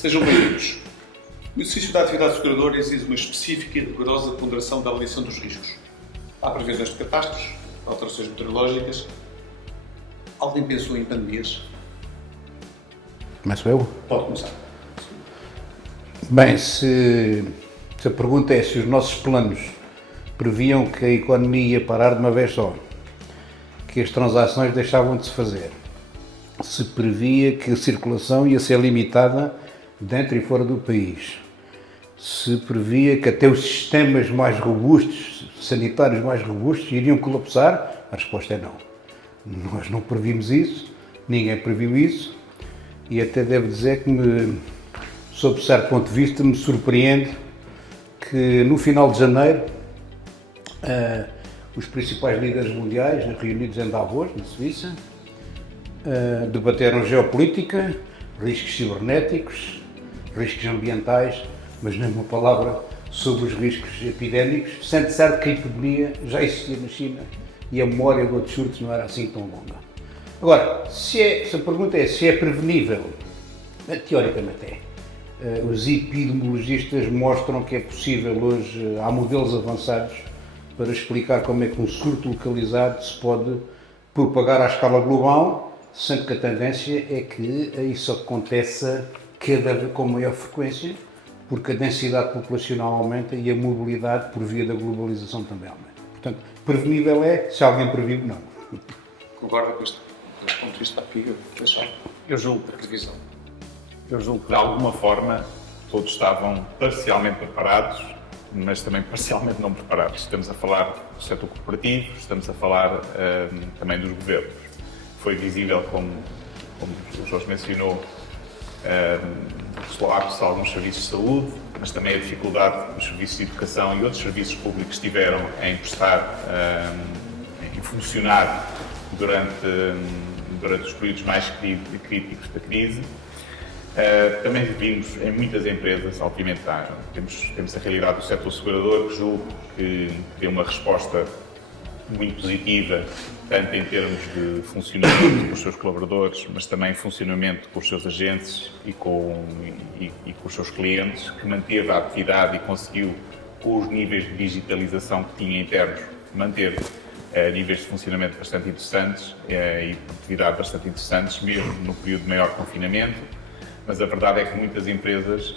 Sejam bem-vindos. O exercício da atividade seguradora exige uma específica e rigorosa ponderação da avaliação dos riscos. Há previsões de catástrofes, alterações meteorológicas. Alguém pensou em pandemias? Começo eu? Pode começar. Bem, se a pergunta é se os nossos planos previam que a economia ia parar de uma vez só, que as transações deixavam de se fazer, se previa que a circulação ia ser limitada dentro e fora do país, se previa que até os sistemas mais robustos, sanitários mais robustos, iriam colapsar, a resposta é não. Nós não previmos isso, ninguém previu isso, e até devo dizer que, sob certo ponto de vista, me surpreende que no final de janeiro os principais líderes mundiais, reunidos em Davos, na Suíça, debateram geopolítica, riscos cibernéticos, riscos ambientais, mas nem uma palavra sobre os riscos epidémicos, sendo certo que a epidemia já existia na China e a memória de outros surtos não era assim tão longa. Agora, se a pergunta é se é prevenível, teoricamente é. Os epidemiologistas mostram que é possível hoje, há modelos avançados para explicar como é que um surto localizado se pode propagar à escala global, sendo que a tendência é que isso aconteça cada vez com maior frequência, porque a densidade populacional aumenta e a mobilidade por via da globalização também aumenta. Portanto, prevenível é, se alguém previu, não. Concorda com este ponto de vista aqui? Eu julgo Da previsão. que de alguma forma todos estavam parcialmente preparados, mas também parcialmente não preparados. Estamos a falar do setor corporativo, estamos a falar também dos governos. Foi visível, como o Jorge mencionou, o colapso de alguns serviços de saúde, mas também a dificuldade que os serviços de educação e outros serviços públicos tiveram em em funcionar durante os períodos mais críticos da crise. Também vimos em muitas empresas, obviamente temos a realidade do setor segurador, que julgo que deu uma resposta muito positiva, tanto em termos de funcionamento com os seus colaboradores, mas também funcionamento com os seus agentes e com os seus clientes, que manteve a atividade e conseguiu, com os níveis de digitalização que tinha internos, manter níveis de funcionamento bastante interessantes e produtividade bastante interessantes, mesmo no período de maior confinamento. Mas a verdade é que muitas empresas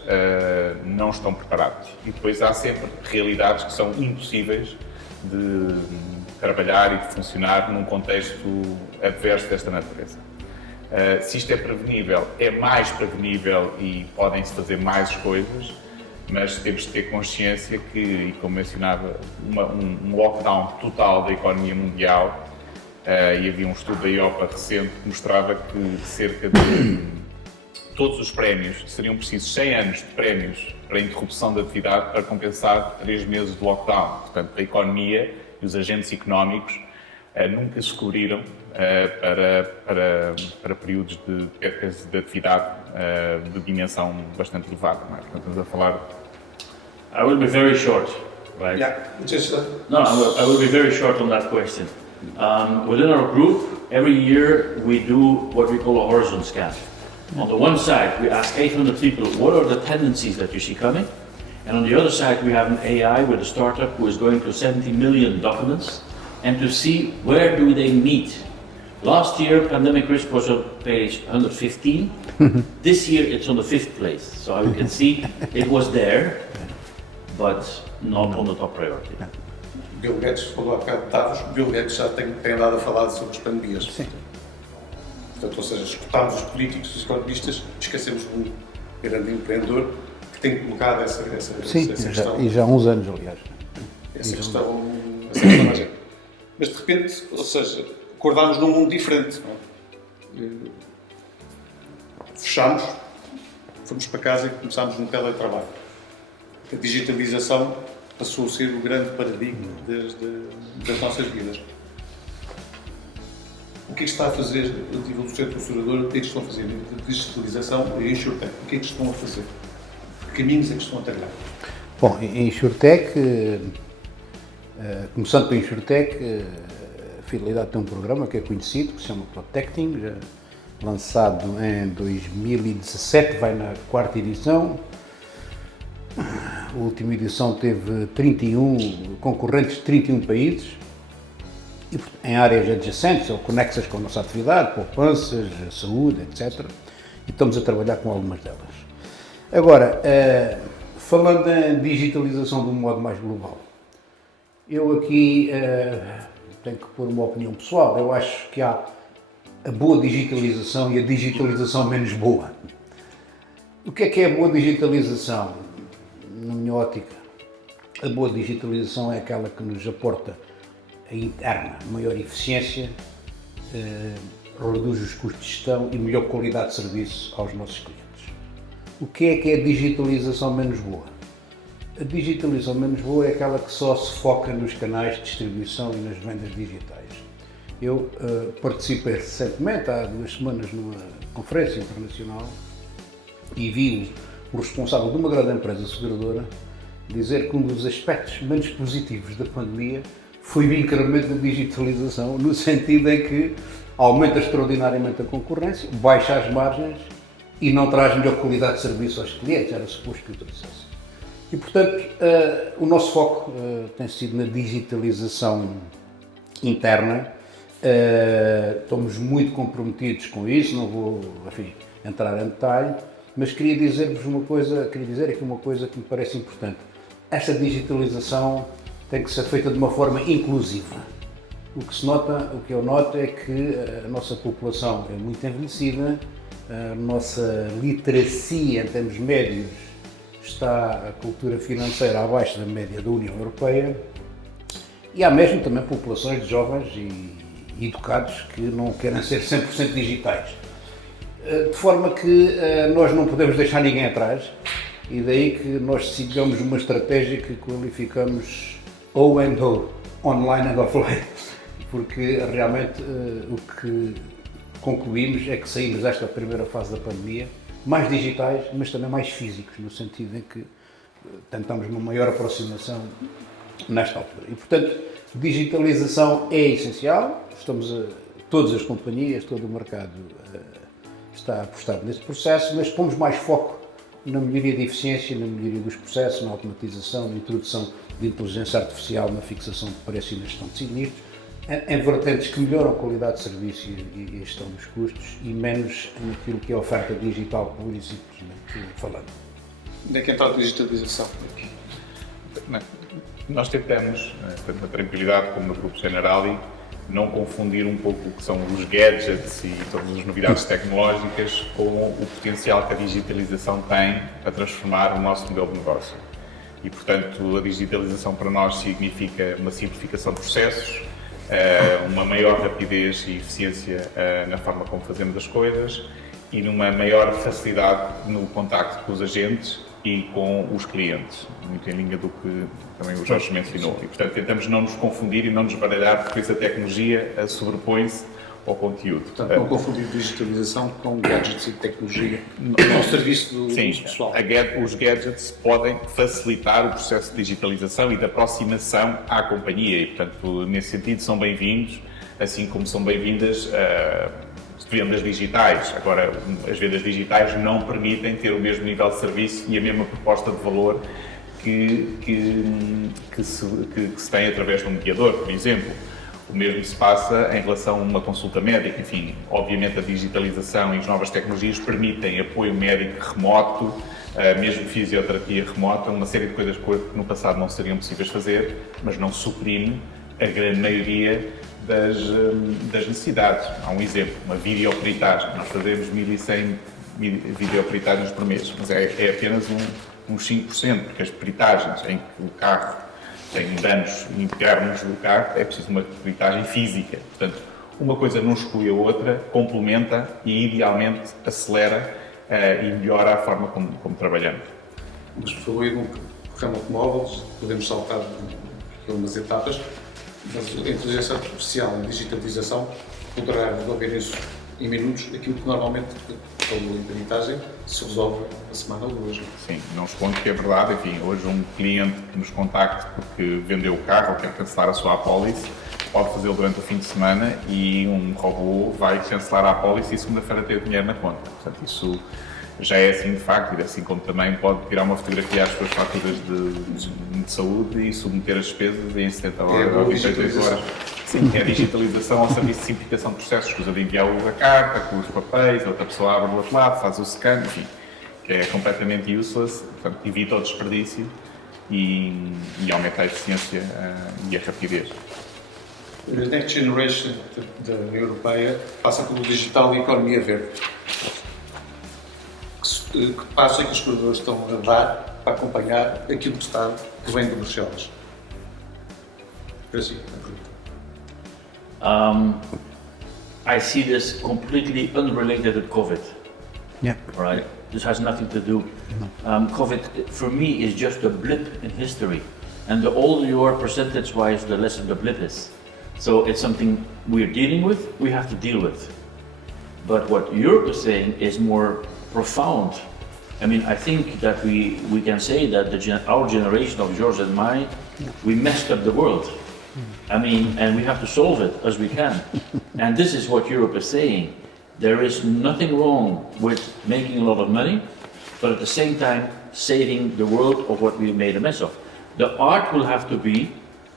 não estão preparadas. E depois há sempre realidades que são impossíveis de trabalhar e de funcionar num contexto adverso desta natureza. Se isto é prevenível, é mais prevenível e podem-se fazer mais coisas, mas temos de ter consciência que, e como mencionava, um lockdown total da economia mundial, e havia um estudo da IOPA recente que mostrava que cerca de todos os prémios, seriam precisos 100 anos de prémios para a interrupção da atividade para compensar 3 meses de lockdown. Portanto, a economia e os agentes económicos nunca se cobriram para períodos de percas de atividade de dimensão bastante elevada. Não é? Portanto, estamos a falar... I will be very short, right? Yeah, just, No, I will be very short on that question. Within our group, every year we do what we call a horizon scan. On the one side, we ask 800 people, what are the tendencies that you see coming? And on the other side, we have an AI with a startup who is going to 70 million documents and to see where do they meet. Last year, pandemic risk was on page 115. This year, it's on the 5th place. So you can see it was there, but not on the top priority. Bill Gates falou há bocado de dados, Bill Gates já tem andado a falar sobre as pandemias. Sim. Portanto, ou seja, escutámos os políticos, os economistas, esquecemos de um grande empreendedor que tem colocado essa questão. E já há uns anos, aliás. Essa questão mais gente. Mas de repente, ou seja, acordámos num mundo diferente. Não é? Fechámos, fomos para casa e começámos no teletrabalho. A digitalização passou a ser o grande paradigma das nossas vidas. O que é que está a fazer a nível do setor segurador? O que é que estão a fazer a nível da digitalização e a InsurTech? O que é que estão a fazer? Que caminhos é que estão a trilhar? Bom, a InsurTech, começando pela InsurTech, a Fidelidade tem um programa que é conhecido, que se chama Protecting, lançado em 2017, vai na 4ª edição. A última edição teve 31 concorrentes de 31 países, e em áreas adjacentes ou conexas com a nossa atividade, poupanças, saúde, etc. E estamos a trabalhar com algumas delas. Agora, falando em digitalização de um modo mais global, eu aqui tenho que pôr uma opinião pessoal. Eu acho que há a boa digitalização e a digitalização menos boa. O que é a boa digitalização? Na minha ótica, a boa digitalização é aquela que nos aporta a interna, maior eficiência, reduz os custos de gestão e melhor qualidade de serviço aos nossos clientes. O que é a digitalização menos boa? A digitalização menos boa é aquela que só se foca nos canais de distribuição e nas vendas digitais. Eu participei recentemente, há 2 semanas, numa conferência internacional e vi o responsável de uma grande empresa seguradora dizer que um dos aspectos menos positivos da pandemia foi o incremento da digitalização, no sentido em que aumenta extraordinariamente a concorrência, baixa as margens e não traz melhor qualidade de serviço aos clientes, era suposto que o trouxesse. E, portanto, o nosso foco tem sido na digitalização interna. Estamos muito comprometidos com isso, não vou, enfim, entrar em detalhe, mas queria dizer aqui uma coisa que me parece importante. Esta digitalização tem que ser feita de uma forma inclusiva. O que eu noto é que a nossa população é muito envelhecida, a nossa literacia em termos médios está a cultura financeira abaixo da média da União Europeia e há mesmo também populações de jovens e educados que não querem ser 100% digitais. De forma que nós não podemos deixar ninguém atrás e daí que nós sigamos uma estratégia que qualificamos O&O, online and offline, porque realmente o que concluímos é que saímos desta primeira fase da pandemia mais digitais, mas também mais físicos, no sentido em que tentamos uma maior aproximação nesta altura. E, portanto, digitalização é essencial, todas as companhias, todo o mercado está apostado nesse processo, mas pomos mais foco na melhoria da eficiência, na melhoria dos processos, na automatização, na introdução de inteligência artificial, na fixação de preço e na gestão de sinistros, em vertentes que melhoram a qualidade de serviço e a gestão dos custos e menos naquilo que é a oferta digital, pura e simplesmente falando. Onde é que entra a digitalização? Nós tentamos, tanto na Tranquilidade como no Grupo Generali, não confundir um pouco o que são os gadgets e todas as novidades tecnológicas com o potencial que a digitalização tem a transformar o nosso modelo de negócio. E, portanto, a digitalização para nós significa uma simplificação de processos, uma maior rapidez e eficiência na forma como fazemos as coisas e numa maior facilidade no contacto com os agentes e com os clientes, muito em linha do que também o Jorge mencionou. E, portanto, tentamos não nos confundir e não nos baralhar, porque a tecnologia sobrepõe-se ao conteúdo. Portanto, não confundir digitalização com gadgets e tecnologia ao serviço do pessoal. Os gadgets podem facilitar o processo de digitalização e de aproximação à companhia e, portanto, nesse sentido, são bem-vindos, assim como são bem-vindas vendas digitais. Agora, as vendas digitais não permitem ter o mesmo nível de serviço e a mesma proposta de valor que se tem através de um mediador, por exemplo. O mesmo se passa em relação a uma consulta médica. Enfim, obviamente a digitalização e as novas tecnologias permitem apoio médico remoto, mesmo fisioterapia remota, uma série de coisas que no passado não seriam possíveis fazer, mas não suprime a grande maioria das necessidades. Há um exemplo, uma videoperitagem. Nós fazemos 1.100 videoperitagens por mês, mas é apenas uns 5%, porque as peritagens em que o carro tem danos internos do carro é preciso uma peritagem física. Portanto, uma coisa não exclui a outra, complementa e idealmente acelera e melhora a forma como trabalhamos. Mas falou aí de um programa de móveis, podemos saltar algumas etapas, mas a inteligência artificial e a digitalização poderá resolver isso em minutos, aquilo que normalmente pela implementagem se resolve uma semana ou duas. Sim, não escondo que é verdade. Enfim, hoje um cliente que nos contacte porque vendeu o carro ou quer cancelar a sua apólice, pode fazê-lo durante o fim de semana e um robô vai cancelar a apólice e segunda-feira ter dinheiro na conta. Portanto, isso já é assim de facto, e assim como também pode tirar uma fotografia às suas faturas de saúde e submeter as despesas em 70 horas ou 28 horas. Sim, é a digitalização ao serviço de simplificação de processos, escusa de enviar a carta, com os papéis, outra pessoa abre do outro lado, faz o scan, enfim, que é completamente useless, portanto evita o desperdício e aumenta a eficiência e a rapidez. A Next Generation da União Europeia passa pelo digital e a economia verde. Que passo é que os seguradores estão a dar para acompanhar aquilo que vem de Bruxelas? Assim, I see this completely unrelated to COVID. Yeah. Right? This has nothing to do. COVID, for me, is just a blip in history. And the older you are percentage-wise, the lesser the blip is. So it's something we're dealing with, we have to deal with. But what Europe is saying is more profound. I mean, I think that we can say that our generation of yours and mine, we messed up the world. I mean, and we have to solve it as we can. And this is what Europe is saying. There is nothing wrong with making a lot of money, but at the same time, saving the world of what we made a mess of. The art will have to be,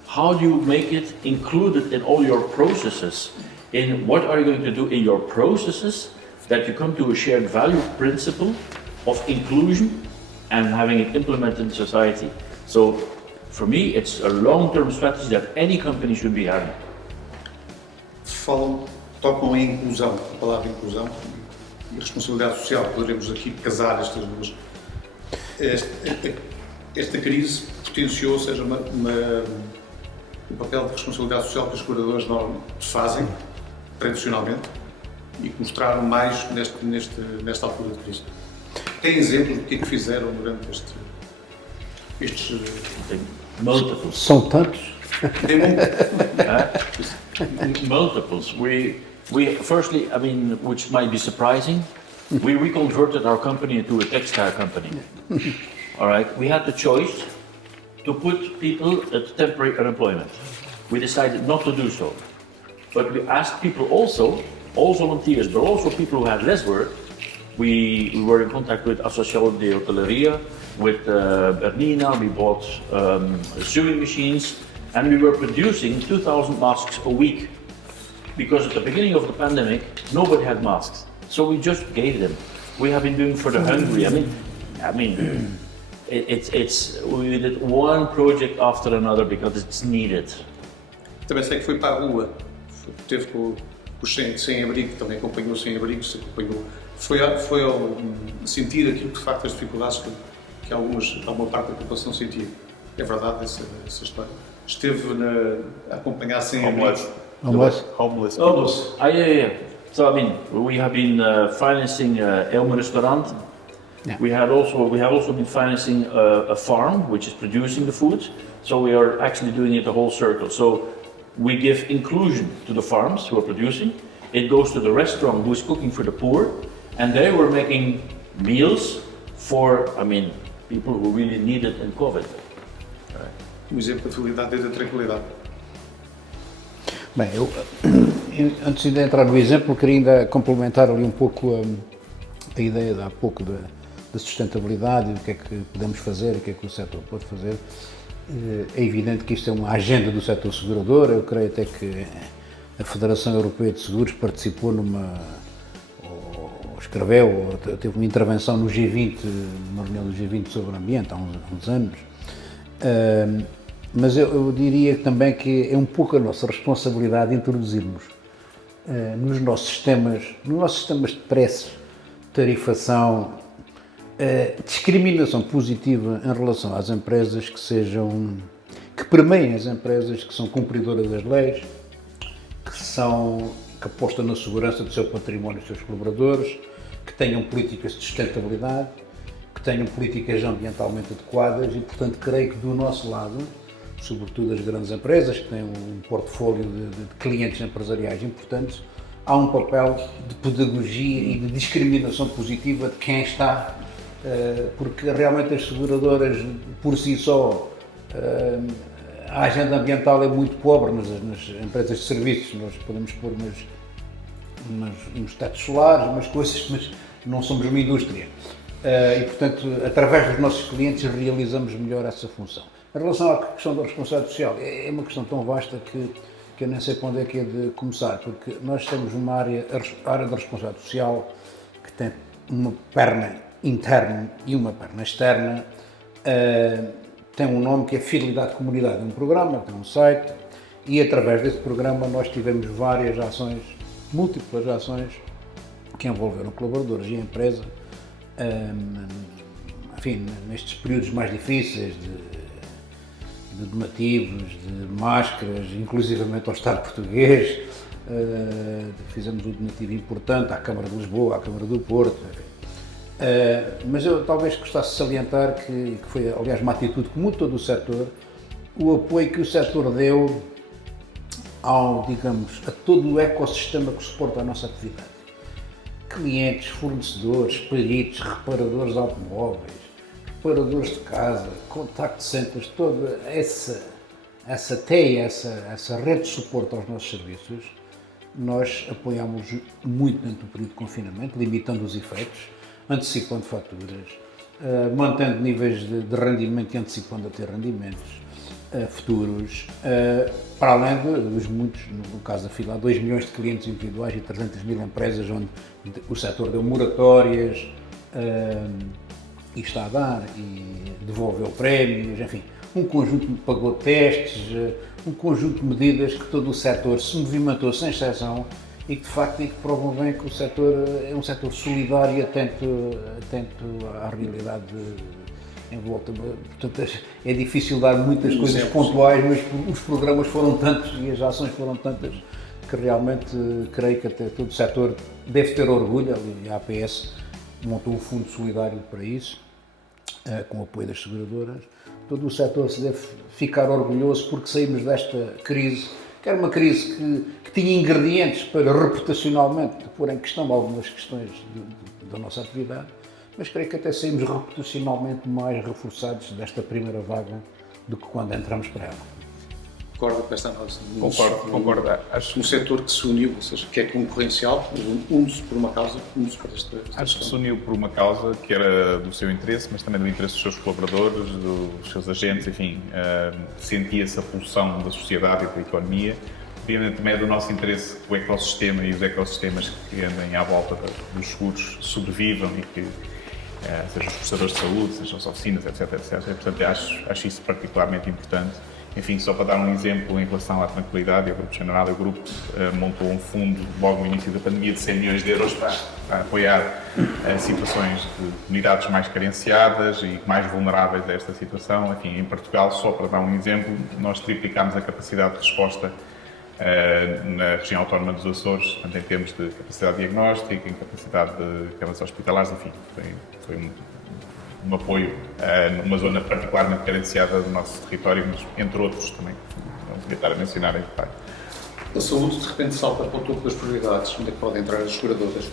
how do you make it included in all your processes? In what are you going to do in your processes that you come to a shared value principle of inclusion and having it implemented in society. So for me, it's a long-term strategy that any company should be having. Tocam em inclusão, a palavra inclusão e responsabilidade social. Poderemos aqui casar estas duas. Esta crise potenciou, ou seja, o papel de responsabilidade social que os seguradores fazem, tradicionalmente, e que mostraram mais nesta altura de crise. Tem exemplos do que é que fizeram durante estes... Multiples. São tantos. Multiples. We firstly, I mean, which might be surprising, we reconverted our company into a textile company. All right, we had the choice to put people at temporary unemployment. We decided not to do so, but we asked people also, all volunteers, but also people who had less work. We were in contact with Associação de Hotelaria, with Bernina. We bought sewing machines, and we were producing 2,000 masks a week. Because at the beginning of the pandemic, nobody had masks, so we just gave them. We have been doing for the hungry. I mean, we did one project after another because it's needed. Também sei que foi para a rua, teve com os sem-abrigo, também acompanhou os sem-abrigos, foi ao sentir aquilo que de facto as dificuldades que alguma parte da população sentia. É verdade essa história. Esteve a acompanhar sem-abrigos. Homeless. Yeah. So I mean, we have been financing Elmer Restaurant. Yeah. We have also been financing a farm which is producing the food. So we are actually doing it the whole circle. So we give inclusion to the farms who are producing. It goes to the restaurant who is cooking for the poor, and they were making meals for, people who really need it in COVID. Um exemplo da fidelidade e da tranquilidade. Bem, eu antes de entrar no exemplo, queria ainda complementar ali um pouco a ideia de há pouco da sustentabilidade e do que é que podemos fazer e o que é que o setor pode fazer. É evidente que isto é uma agenda do setor segurador. Eu creio até que a Federação Europeia de Seguros participou teve uma intervenção no G20, numa reunião do G20 sobre o ambiente há uns anos. Mas eu diria também que é um pouco a nossa responsabilidade introduzirmos nos nossos sistemas de preço, tarifação, discriminação positiva em relação às empresas que permeiem as empresas que são cumpridoras das leis, que apostam na segurança do seu património e dos seus colaboradores, que tenham políticas de sustentabilidade, que tenham políticas ambientalmente adequadas e, portanto, creio que do nosso lado, sobretudo as grandes empresas que têm um portfólio de clientes empresariais importantes, há um papel de pedagogia e de discriminação positiva de quem está, porque realmente as seguradoras por si só, a agenda ambiental é muito pobre nas empresas de serviços. Nós podemos pôr uns tetos solares, umas coisas, mas não somos uma indústria. E, portanto, através dos nossos clientes realizamos melhor essa função. Em relação à questão da responsabilidade social, é uma questão tão vasta que eu nem sei para onde é que é de começar, porque nós temos uma área da responsabilidade social que tem uma perna interna e uma perna externa. Tem um nome que é Fidelidade Comunidade, é um programa, tem um site, e através desse programa nós tivemos várias ações, múltiplas ações, que envolveram colaboradores e a empresa, enfim, nestes períodos mais difíceis de donativos, de máscaras, inclusivamente ao Estado português. Fizemos um donativo importante à Câmara de Lisboa, à Câmara do Porto. Mas eu talvez gostasse de salientar que foi, aliás, uma atitude comum de todo o setor, o apoio que o setor deu a todo o ecossistema que suporta a nossa atividade. Clientes, fornecedores, peritos, reparadores de automóveis, reparadores de casa, contact centers, toda essa teia, essa rede de suporte aos nossos serviços, nós apoiámos muito dentro do período de confinamento, limitando os efeitos, antecipando faturas, mantendo níveis de rendimento e antecipando a ter rendimentos futuros, para além dos muitos, no caso da fila, 2 milhões de clientes individuais e 300 mil empresas onde o setor deu moratórias e está a dar, e devolveu prémios, enfim, um conjunto pagou testes, um conjunto de medidas que todo o setor se movimentou sem exceção e que de facto provam bem que o setor é um setor solidário e atento à realidade em volta. Portanto, é difícil dar muitas coisas pontuais, mas os programas foram tantos e as ações foram tantas que realmente creio que até todo o setor deve ter orgulho, e a APS montou um fundo solidário para isso, com o apoio das seguradoras. Todo o setor se deve ficar orgulhoso porque saímos desta crise, que era uma crise que tinha ingredientes para reputacionalmente pôr em questão algumas questões da nossa atividade, mas creio que até saímos reputacionalmente mais reforçados desta primeira vaga do que quando entramos para ela. Concorda com esta análise? Concordo. Acho um setor que se uniu, ou seja, que é concorrencial, une-se por uma causa, une-se por esta Acho que se uniu por uma causa que era do seu interesse, mas também do interesse dos seus colaboradores, dos seus agentes, enfim, sentia-se a pulsão da sociedade e da economia. Obviamente também é do nosso interesse que o ecossistema e os ecossistemas que andem à volta dos seguros sobrevivam e que sejam os prestadores de saúde, sejam as oficinas, etc. Portanto, acho isso particularmente importante. Enfim, só para dar um exemplo em relação à tranquilidade, o Grupo General, o Grupo montou um fundo logo no início da pandemia de 100 milhões de euros para apoiar situações de comunidades mais carenciadas e mais vulneráveis a esta situação. Enfim, em Portugal, só para dar um exemplo, nós triplicámos a capacidade de resposta na região autónoma dos Açores, tanto em termos de capacidade diagnóstica, em capacidade de camas hospitalares, enfim, foi um apoio numa zona particularmente carenciada do nosso território, mas entre outros também, não queria estar a mencionar em detalhe. A saúde de repente salta para o topo das prioridades, onde é que podem entrar as seguradoras,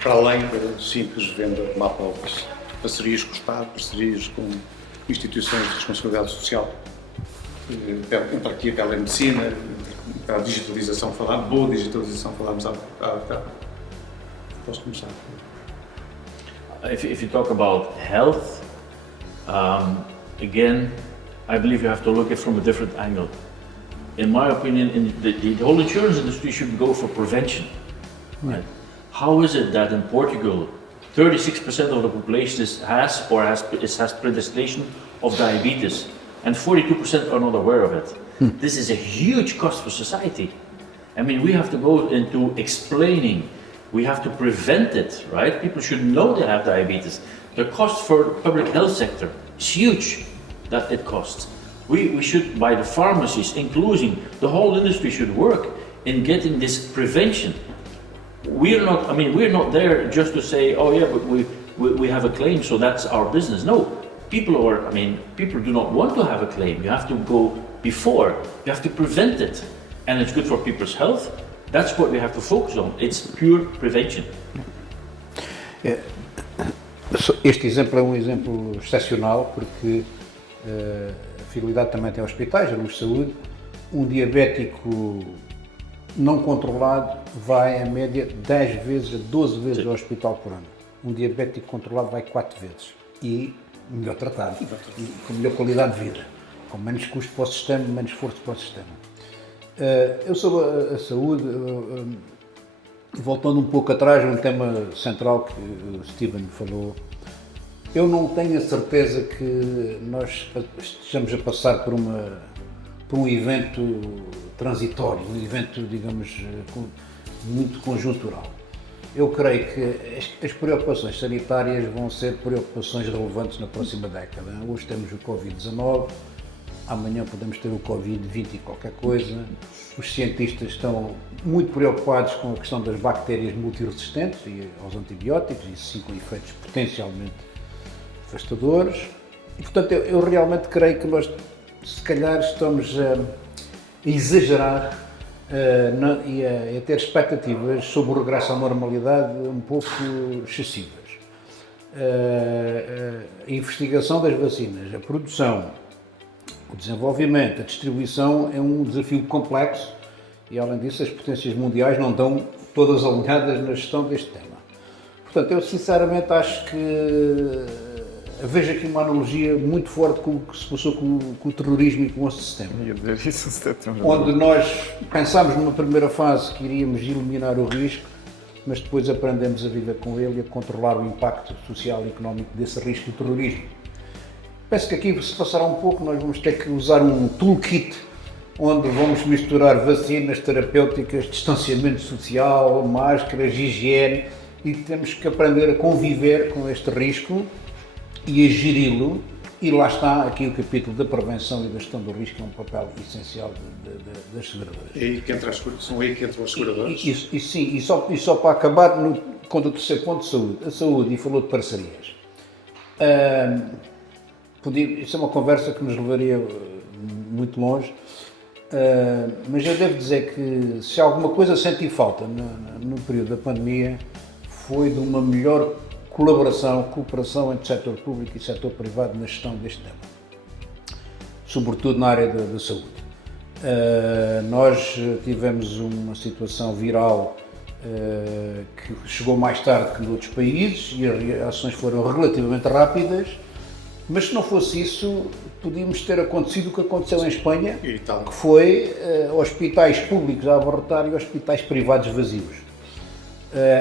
para além da simples venda de mapa-obras, parcerias com o Estado, parcerias com instituições de responsabilidade social, entra aqui a telemedicina, a digitalização, boa digitalização, falámos há bocado. Posso começar? If you talk about health, again, I believe you have to look at it from a different angle. In my opinion, the whole insurance industry should go for prevention. Right? How is it that in Portugal, 36% of the population has predestination of diabetes, and 42% are not aware of it? This is a huge cost for society. I mean, we have to go into explaining. We have to prevent it, right? People should know they have diabetes. The cost for the public health sector is huge, that it costs. We should, by the pharmacies, including the whole industry, should work in getting this prevention. We're not there just to say, oh yeah, but we have a claim, so that's our business. No, people do not want to have a claim. You have to go before, you have to prevent it. And it's good for people's health, That's what we have to focus on. It's pure prevention. Este exemplo é um exemplo excepcional porque a Fidelidade também tem hospitais, a Luz de Saúde. Um diabético não controlado vai, em média, 10 vezes a 12 vezes ao hospital por ano. Um diabético controlado vai 4 vezes. E melhor tratado, e com melhor qualidade de vida, com menos custo para o sistema, menos esforço para o sistema. Eu sobre a saúde, voltando um pouco atrás, um tema central que o Steven falou, eu não tenho a certeza que nós estejamos a passar por um evento transitório, um evento, digamos, muito conjuntural. Eu creio que as preocupações sanitárias vão ser preocupações relevantes na próxima década. Hoje temos o Covid-19, amanhã podemos ter o Covid-20 e qualquer coisa. Os cientistas estão muito preocupados com a questão das bactérias multiresistentes e aos antibióticos, e sim com efeitos potencialmente devastadores. E, portanto, eu realmente creio que nós, se calhar, estamos a exagerar e a ter expectativas sobre o regresso à normalidade um pouco excessivas. A investigação das vacinas, a produção, o desenvolvimento, a distribuição é um desafio complexo e, além disso, as potências mundiais não estão todas alinhadas na gestão deste tema. Portanto, eu sinceramente acho que vejo aqui uma analogia muito forte com o que se passou com o terrorismo e com o 11 de setembro. Onde nós pensámos numa primeira fase que iríamos eliminar o risco, mas depois aprendemos a viver com ele e a controlar o impacto social e económico desse risco do terrorismo. Penso que aqui se passará um pouco, nós vamos ter que usar um toolkit onde vamos misturar vacinas terapêuticas, distanciamento social, máscaras, higiene, e temos que aprender a conviver com este risco e a geri-lo, e lá está aqui o capítulo da prevenção e da gestão do risco, é um papel essencial das seguradoras. É aí que entra são aí que entram as seguradoras? E só para acabar com o terceiro ponto, saúde. A saúde, e falou de parcerias. Isso é uma conversa que nos levaria muito longe, mas eu devo dizer que se alguma coisa senti falta no período da pandemia foi de uma melhor colaboração, cooperação entre o setor público e o setor privado na gestão deste tema, sobretudo na área da saúde. Nós tivemos uma situação viral que chegou mais tarde que noutros países e as reações foram relativamente rápidas, mas se não fosse isso, podíamos ter acontecido o que aconteceu em Espanha, que foi hospitais públicos a abarrotar e hospitais privados vazios.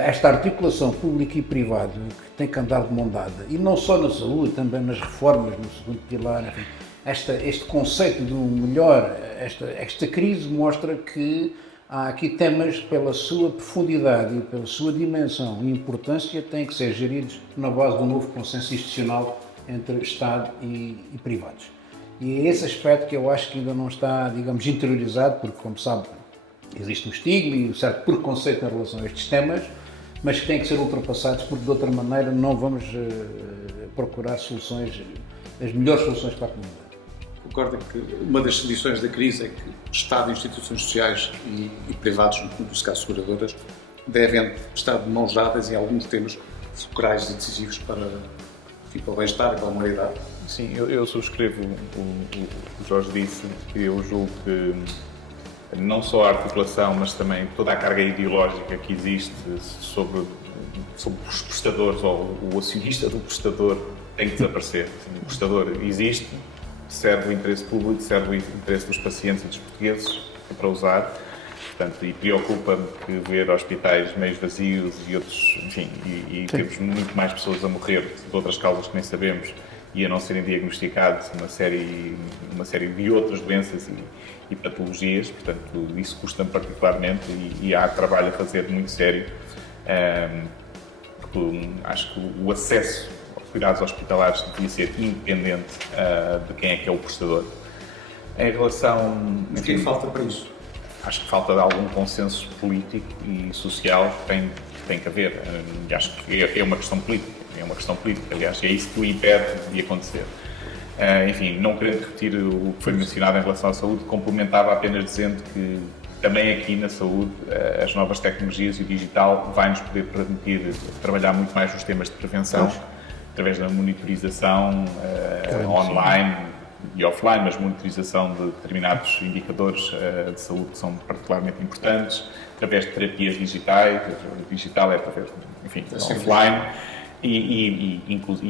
Esta articulação público e privado que tem que andar de mão dada, e não só na saúde, também nas reformas, no segundo pilar, enfim, este conceito de um melhor, esta crise mostra que há aqui temas pela sua profundidade e pela sua dimensão e importância têm que ser geridos na base de um novo consenso institucional entre Estado e privados. E é esse aspecto que eu acho que ainda não está, digamos, interiorizado, porque, como sabe, existe um estigma e um certo preconceito em relação a estes temas, mas que têm que ser ultrapassados, porque de outra maneira não vamos procurar soluções, as melhores soluções para a comunidade. Concorda que uma das lições da crise é que Estado, instituições sociais e privados, no caso seguradoras, devem estar de mãos dadas em alguns temas fulcrais e decisivos para o bem-estar e para a humanidade? Sim, eu subscrevo o que o Jorge disse. Eu julgo que não só a articulação, mas também toda a carga ideológica que existe sobre os prestadores, ou o acionista do prestador, tem que desaparecer. O prestador existe, serve o interesse público, serve o interesse dos pacientes e dos portugueses, para usar. Portanto, e preocupa-me que ver hospitais meios vazios e outros, enfim, e temos muito mais pessoas a morrer de outras causas que nem sabemos e a não serem diagnosticados uma série de outras doenças e patologias. Portanto, isso custa-me particularmente e há trabalho a fazer muito sério. Porque acho que o acesso aos cuidados hospitalares devia ser independente de quem é que é o prestador. Em relação... Mas o que falta para isso? Acho que falta de algum consenso político e social que tem que haver. Acho que é uma questão política. Aliás, é isso que o impede de acontecer. Enfim, não querendo repetir o que foi mencionado em relação à saúde, complementava apenas dizendo que Também aqui na saúde, as novas tecnologias e o digital vai-nos poder permitir trabalhar muito mais nos temas de prevenção, através da monitorização online e offline, mas monitorização de determinados indicadores de saúde que são particularmente importantes, através de terapias digitais, o digital é através, enfim, offline, e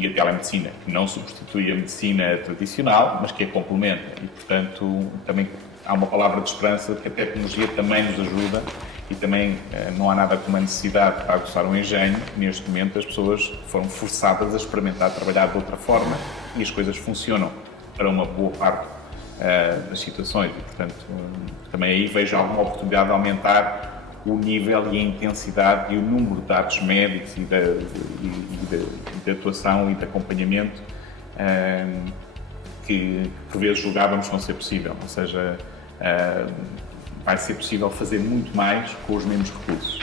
a telemedicina, que não substitui a medicina tradicional, mas que a complementa, e portanto também há uma palavra de esperança de que a tecnologia também nos ajuda e também não há nada como a necessidade para aguçar um engenho. Neste momento as pessoas foram forçadas a experimentar trabalhar de outra forma e as coisas funcionam para uma boa parte das situações e, portanto, também aí vejo alguma oportunidade de aumentar o nível e a intensidade e o número de dados médicos e de atuação e de acompanhamento que por vezes julgávamos não ser possível, ou seja, vai ser possível fazer muito mais com os mesmos recursos.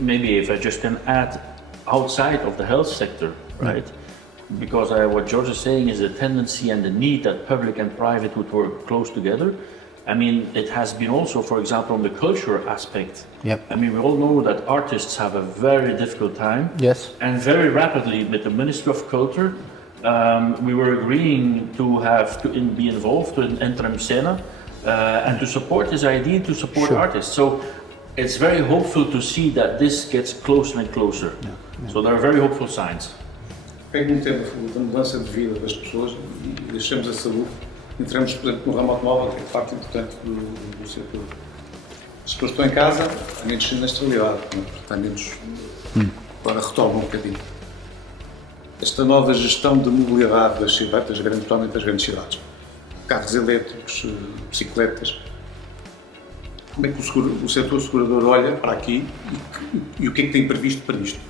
Maybe if I just can add outside of the health sector, right? Because what George is saying is the tendency and the need that public and private would work close together. I mean, it has been also, for example, on the culture aspect. Yep. I mean, we all know that artists have a very difficult time. Yes. And very rapidly, with the Ministry of Culture, we were agreeing to be involved in Interim Sena and to support this idea, to support artists. So it's very hopeful to see that this gets closer and closer. So there are very hopeful signs. Pego um tema da mudança de vida das pessoas e deixamos a saúde. Entramos, por exemplo, no ramo automóvel, que é parte importante do setor. As pessoas estão em casa, há menos sinistralidade, há menos. Agora retomo um bocadinho. Esta nova gestão de mobilidade das cidades, principalmente das grandes cidades, carros elétricos, bicicletas, como é que o setor segurador olha para aqui e o que é que tem previsto para isto?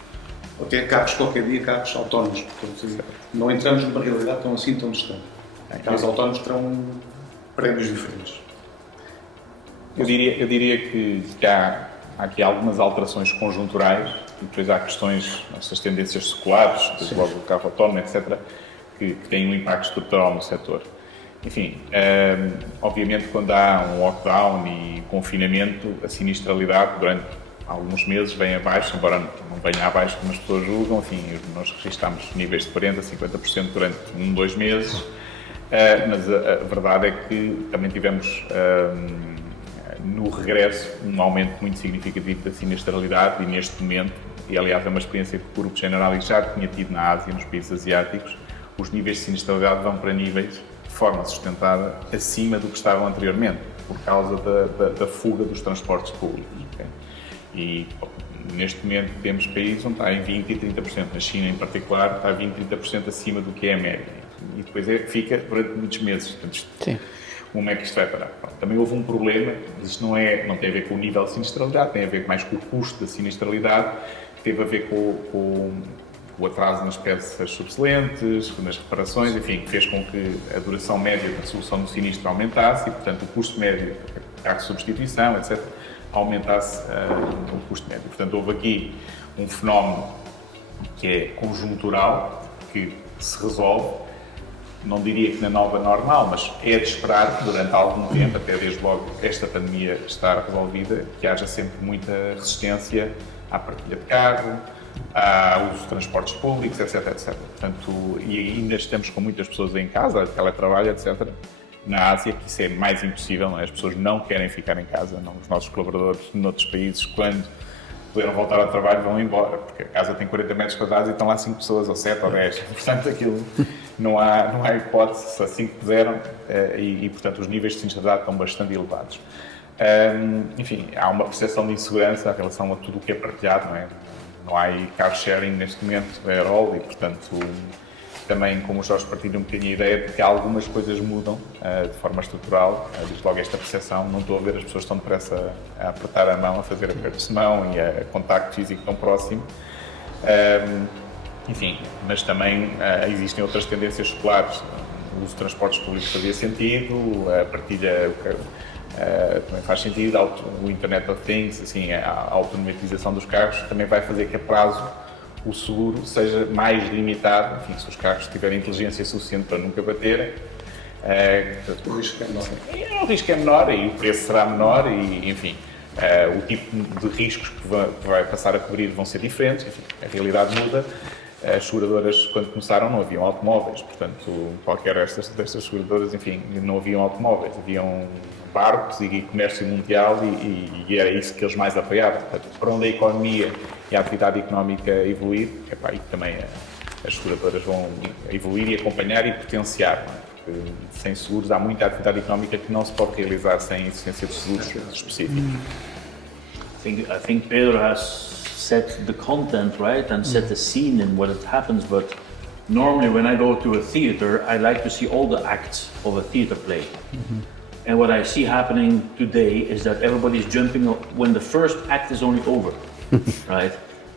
Até carros, qualquer dia, carros autónomos. Portanto, não entramos numa realidade tão assim, tão distante. Carros autónomos terão prémios diferentes. Eu diria que há aqui algumas alterações conjunturais e depois há questões, essas tendências seculares, desde logo o carro autónomo, etc., que têm um impacto estrutural no setor. Enfim, obviamente quando há um lockdown e confinamento, a sinistralidade durante alguns meses vem abaixo, embora não venha abaixo como as pessoas julgam. Enfim, nós registámos níveis de 40%, 50% durante 2 meses, mas a verdade é que também tivemos no regresso um aumento muito significativo da sinistralidade e neste momento, e aliás é uma experiência que o Grupo Generali já tinha tido na Ásia, nos países asiáticos, os níveis de sinistralidade vão para níveis de forma sustentada acima do que estavam anteriormente, por causa da fuga dos transportes públicos. Okay? E neste momento temos países onde está em 20% e 30%, na China em particular está 20% e 30% acima do que é a média. E depois fica durante muitos meses. Portanto, Sim. Como é que isto vai parar? Também houve um problema, mas isto não tem a ver com o nível de sinistralidade, tem a ver mais com o custo da sinistralidade, teve a ver com o atraso nas peças subsolentes, nas reparações, enfim, que fez com que a duração média da solução do sinistro aumentasse e, portanto, o custo médio, carro de substituição, etc., aumentasse o custo médio. Portanto, houve aqui um fenómeno que é conjuntural, que se resolve, não diria que na nova normal, mas é de esperar durante algum tempo, até desde logo esta pandemia estar resolvida, que haja sempre muita resistência à partilha de carro, ao uso de transportes públicos, etc, etc. Portanto, e ainda estamos com muitas pessoas em casa, teletrabalho, etc. Na Ásia, que isso é mais impossível, não é? As pessoas não querem ficar em casa, não? Os nossos colaboradores noutros países, quando puderam voltar ao trabalho, vão embora, porque a casa tem 40 metros quadrados e estão lá 5 pessoas, ou 7 ou 10. Portanto, aquilo não há hipótese, assim que puderam, e portanto os níveis de sinistralidade estão bastante elevados. Enfim, há uma percepção de insegurança em relação a tudo o que é partilhado, não é? Não há car sharing neste momento, é rol, e portanto também, como os Jorge partilham um bocadinho a ideia de que algumas coisas mudam de forma estrutural, desde logo esta percepção, não estou a ver as pessoas tão depressa a apertar a mão, a fazer apertos de mão e a contacto físico tão próximo. Enfim, mas também existem outras tendências seculares. O uso de transportes públicos fazia sentido, a partilha também faz sentido, o Internet of Things, assim, a automatização dos carros também vai fazer que a prazo o seguro seja mais limitado, enfim, se os carros tiverem inteligência suficiente para nunca baterem, O risco é menor. O risco é menor e o preço será menor e, enfim, o tipo de riscos que vai passar a cobrir vão ser diferentes, enfim, a realidade muda. As seguradoras, quando começaram, não haviam automóveis, portanto, qualquer destas seguradoras, enfim, não haviam automóveis, haviam barcos e comércio mundial e era isso que eles mais apoiavam. Portanto, para onde a economia e a atividade económica evoluir, e também as seguradoras vão evoluir e acompanhar e potenciar, não é? Porque sem seguros há muita atividade económica que não se pode realizar sem a existência de seguros específicos. I think Pedro has set the content, right, and set the scene in what it happens, but normally when I go to a theater, I like to see all the acts of a theater play. And what I see happening today is that everybody's jumping up when the first act is only over, right?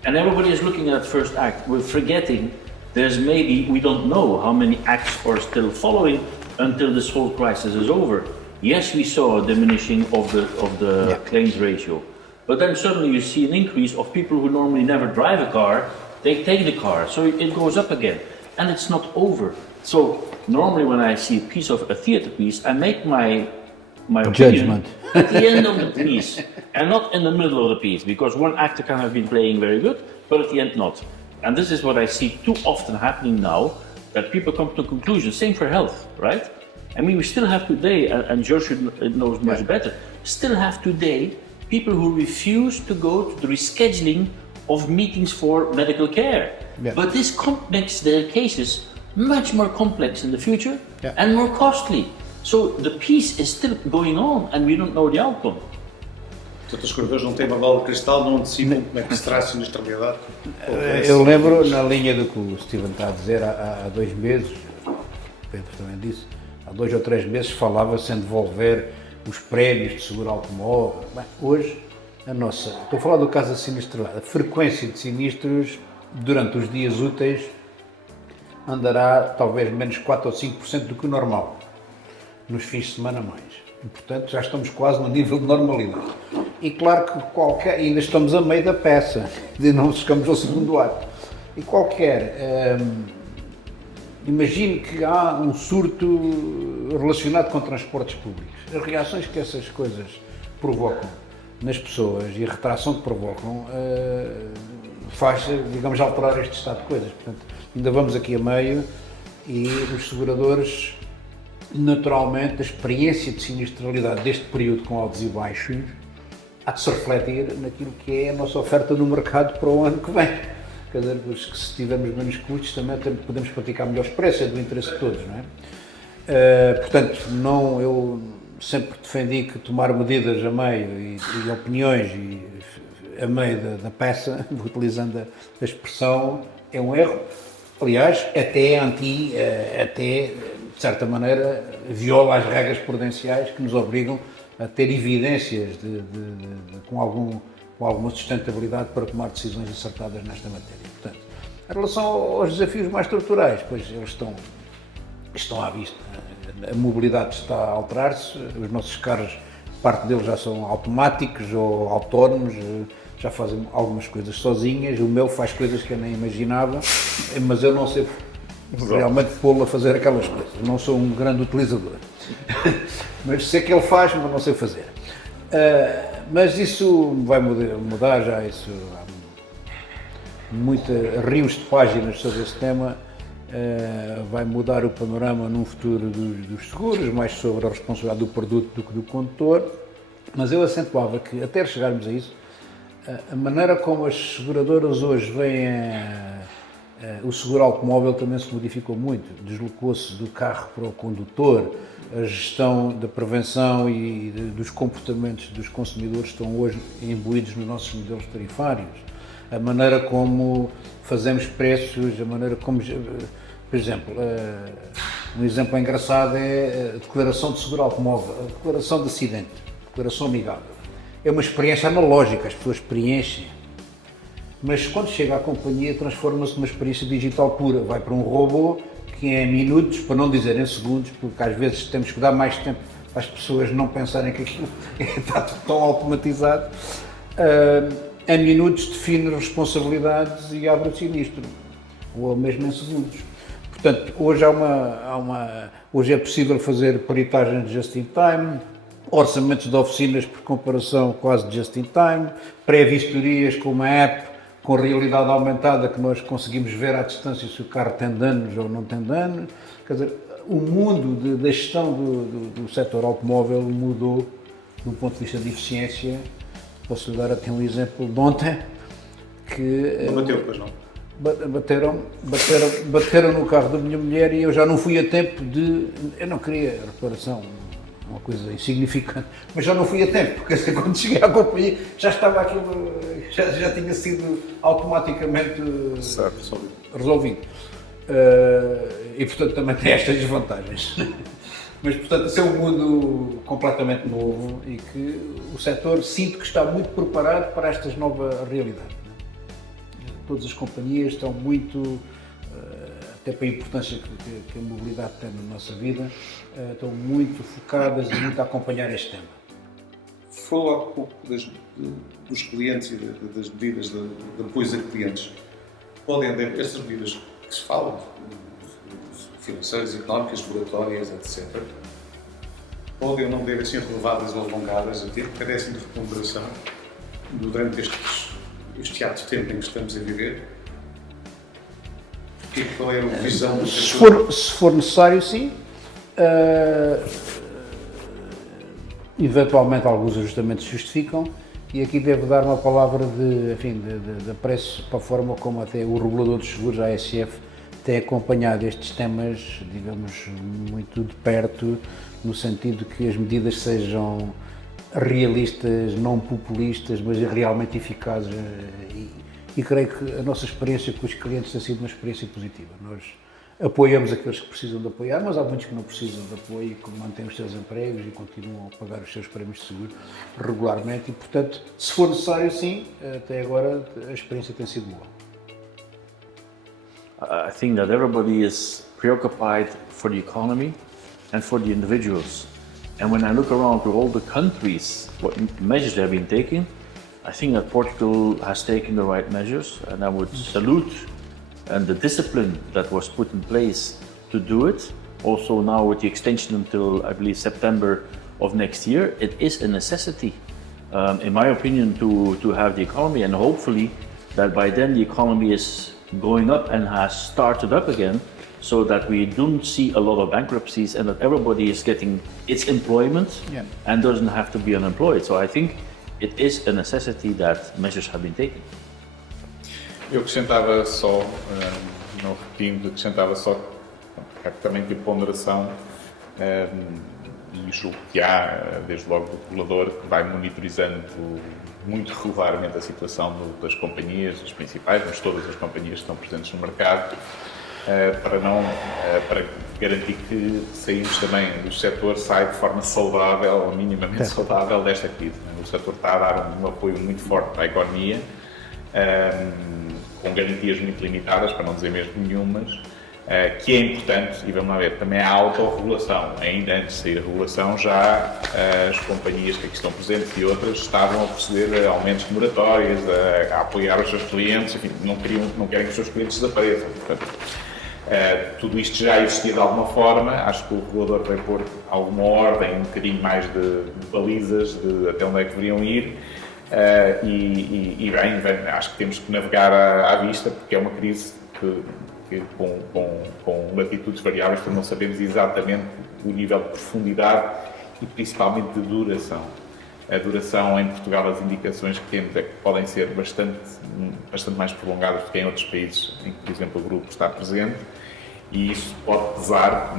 And everybody is looking at that first act. We're forgetting there's maybe, we don't know how many acts are still following until this whole crisis is over. Yes, we saw a diminishing of the claims ratio, but then suddenly you see an increase of people who normally never drive a car, they take the car, so it goes up again, and it's not over. So normally when I see a piece of a theater piece, I make my opinion Judgment. at the end of the piece, and not in the middle of the piece, because one actor can have been playing very good, but at the end not. And this is what I see too often happening now, that people come to conclusions, same for health, right? I mean, we still have today, and George knows much better, still have today people who refuse to go to the rescheduling of meetings for medical care. Yeah. But this makes their cases much more complex in the future and more costly. So the piece is still going on and we don't know the outcome. Portanto, os seguradores não têm uma bola de cristal, não antecipam como é que será a sinistralidade. Eu lembro, na linha do que o Steven está a dizer, há 2 meses, o Pedro também disse, há 2 ou 3 meses falava-se em devolver os prémios de seguro automóvel. Bem, hoje, estou a falar do caso da sinistralidade, a frequência de sinistros durante os dias úteis andará talvez menos 4 ou 5% do que o normal, nos fins de semana mais. E, portanto, já estamos quase no nível de normalidade. E claro que ainda estamos a meio da peça, ainda não chegamos ao segundo ato. E imagine que há um surto relacionado com transportes públicos. As reações que essas coisas provocam nas pessoas e a retração que provocam faz, digamos, alterar este estado de coisas. Portanto, ainda vamos aqui a meio e os seguradores, naturalmente, a experiência de sinistralidade deste período com altos e baixos há de se refletir naquilo que é a nossa oferta no mercado para o ano que vem. Quer dizer, que se tivermos menos custos também podemos praticar melhores preços, é do interesse de todos, não é? Portanto, eu sempre defendi que tomar medidas a meio e opiniões a meio da peça, utilizando a expressão, é um erro. Aliás, até de certa maneira, viola as regras prudenciais que nos obrigam a ter evidências com alguma sustentabilidade para tomar decisões acertadas nesta matéria. Portanto, em relação aos desafios mais estruturais, pois eles estão à vista. A mobilidade está a alterar-se, os nossos carros, parte deles já são automáticos ou autónomos, já fazem algumas coisas sozinhas, o meu faz coisas que eu nem imaginava, mas eu não sei realmente pô-lo a fazer aquelas coisas, não sou um grande utilizador, mas sei que ele faz, mas não sei fazer. Mas isso vai mudar já, isso há rios de páginas sobre esse tema, vai mudar o panorama num futuro dos seguros, mais sobre a responsabilidade do produto do que do condutor, mas eu acentuava que até chegarmos a isso, a maneira como as seguradoras hoje veem o seguro automóvel também se modificou muito, deslocou-se do carro para o condutor, a gestão da prevenção e dos comportamentos dos consumidores estão hoje imbuídos nos nossos modelos tarifários, a maneira como fazemos preços, a maneira como, por exemplo, um exemplo engraçado é a declaração de seguro automóvel, a declaração de acidente, a declaração amigável. É uma experiência analógica, as pessoas preenchem, mas quando chega à companhia transforma-se numa experiência digital pura, vai para um robô que em minutos, para não dizer em segundos, porque às vezes temos que dar mais tempo para as pessoas não pensarem que aquilo está tão automatizado, em minutos define responsabilidades e abre o sinistro, ou mesmo em segundos. portanto, hoje é possível fazer peritagens just in time, orçamentos de oficinas por comparação quase just in time, pré-vistorias com uma app com realidade aumentada que nós conseguimos ver à distância se o carro tem danos ou não tem danos. Quer dizer, o mundo da gestão do setor automóvel mudou do ponto de vista de eficiência. Posso lhe dar até um exemplo de ontem, que Não bateu, pois não? bateram no carro da minha mulher e eu já não fui a tempo de... Eu não queria reparação, uma coisa insignificante, mas já não fui a tempo, porque quando cheguei à companhia já estava aquilo, já tinha sido automaticamente resolvido. E portanto também tem estas desvantagens. Mas portanto esse é um mundo completamente novo e que o setor sinto que está muito preparado para esta nova realidade. Todas as companhias estão muito, até para a importância que a mobilidade tem na nossa vida, estão muito focadas e muito a acompanhar este tema. Falou há pouco dos clientes e das medidas de apoio a clientes. Podem haver estas medidas que se falam, financeiras, económicas, regulatórias, etc. Podem ou não devem ser relevadas ou alongadas, até que carecem de reponderação durante este ato de tempo em que estamos a viver. Qual é a visão do setor? Se for necessário, sim. Eventualmente alguns ajustamentos se justificam e aqui devo dar uma palavra de apreço para a forma como até o regulador dos seguros, a ASF, tem acompanhado estes temas, digamos, muito de perto, no sentido que as medidas sejam realistas, não populistas, mas realmente eficazes e creio que a nossa experiência com os clientes tem sido uma experiência positiva. Nós apoiamos aqueles que precisam de apoiar, mas há muitos que não precisam de apoio e que mantêm os seus empregos e continuam a pagar os seus prémios de seguro regularmente e, portanto, se for necessário, sim, até agora a experiência tem sido boa. I think that everybody is preoccupied for the economy and for the individuals. And when I look around to all the countries, what measures they have been taking, I think that Portugal has taken the right measures, and I would salute and the discipline that was put in place to do it. Also now with the extension until, I believe, September of next year, it is a necessity, in my opinion, to have the economy, and hopefully that by then the economy is going up and has started up again, so that we don't see a lot of bankruptcies and that everybody is getting its employment and doesn't have to be unemployed. So I think it is a necessity that measures have been taken. Eu acrescentava só, não repetindo, acrescentava só que também tem ponderação e julgo que há, desde logo, o regulador que vai monitorizando muito regularmente a situação das companhias, as principais, mas todas as companhias que estão presentes no mercado, para garantir que saímos também, o setor sai de forma saudável, ou minimamente saudável, desta crise. O setor está a dar um apoio muito forte para a economia, com garantias muito limitadas, para não dizer mesmo nenhumas, que é importante, e vamos lá ver, também há autorregulação. Ainda antes de sair a regulação, já as companhias que aqui estão presentes e outras estavam a proceder a aumentos de moratórias, a apoiar os seus clientes, enfim, não querem que os seus clientes desapareçam. Portanto, tudo isto já existia de alguma forma, acho que o regulador vai pôr alguma ordem, um bocadinho mais de balizas de até onde é que deveriam ir, e bem, acho que temos que navegar à vista, porque é uma crise que com latitudes variáveis, porque não sabemos exatamente o nível de profundidade e principalmente de duração. A duração em Portugal, as indicações que temos é que podem ser bastante mais prolongadas do que em outros países em que, por exemplo, o grupo está presente, e isso pode pesar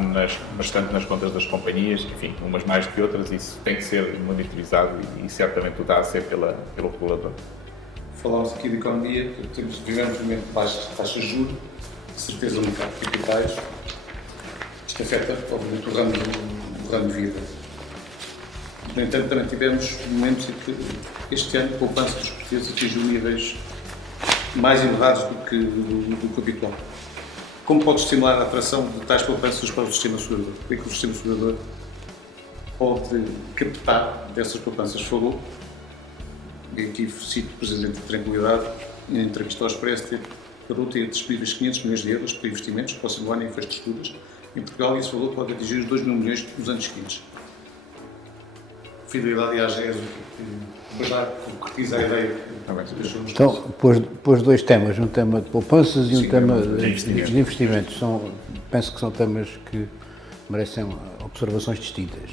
bastante nas contas das companhias, enfim, umas mais que outras, isso tem que ser monitorizado e certamente está a ser pelo regulador. Falámos aqui de economia, vivemos um momento de baixas taxas de juros, de certeza no mercado de capitais. Isto afeta, obviamente, o ramo de vida. No entanto, também tivemos momentos em que este ano a poupança dos portugueses atingiu níveis mais elevados do que o habitual. Como pode estimular a atração de tais poupanças para o sistema segurador? Como é que o sistema segurador pode captar dessas poupanças? Falou, e aqui cito o Presidente da Tranquilidade, em entrevista ao Expresso, Carol tem disponíveis 500 milhões de euros para investimentos para o próximo ano em infraestruturas. Em Portugal, esse valor pode atingir os 2 mil milhões nos anos seguintes. Fidelidade e AGES, concretiza a ideia que deixamos. Então, pôs dois temas, um tema de poupanças e um tema de investimentos. Penso que são temas que merecem observações distintas.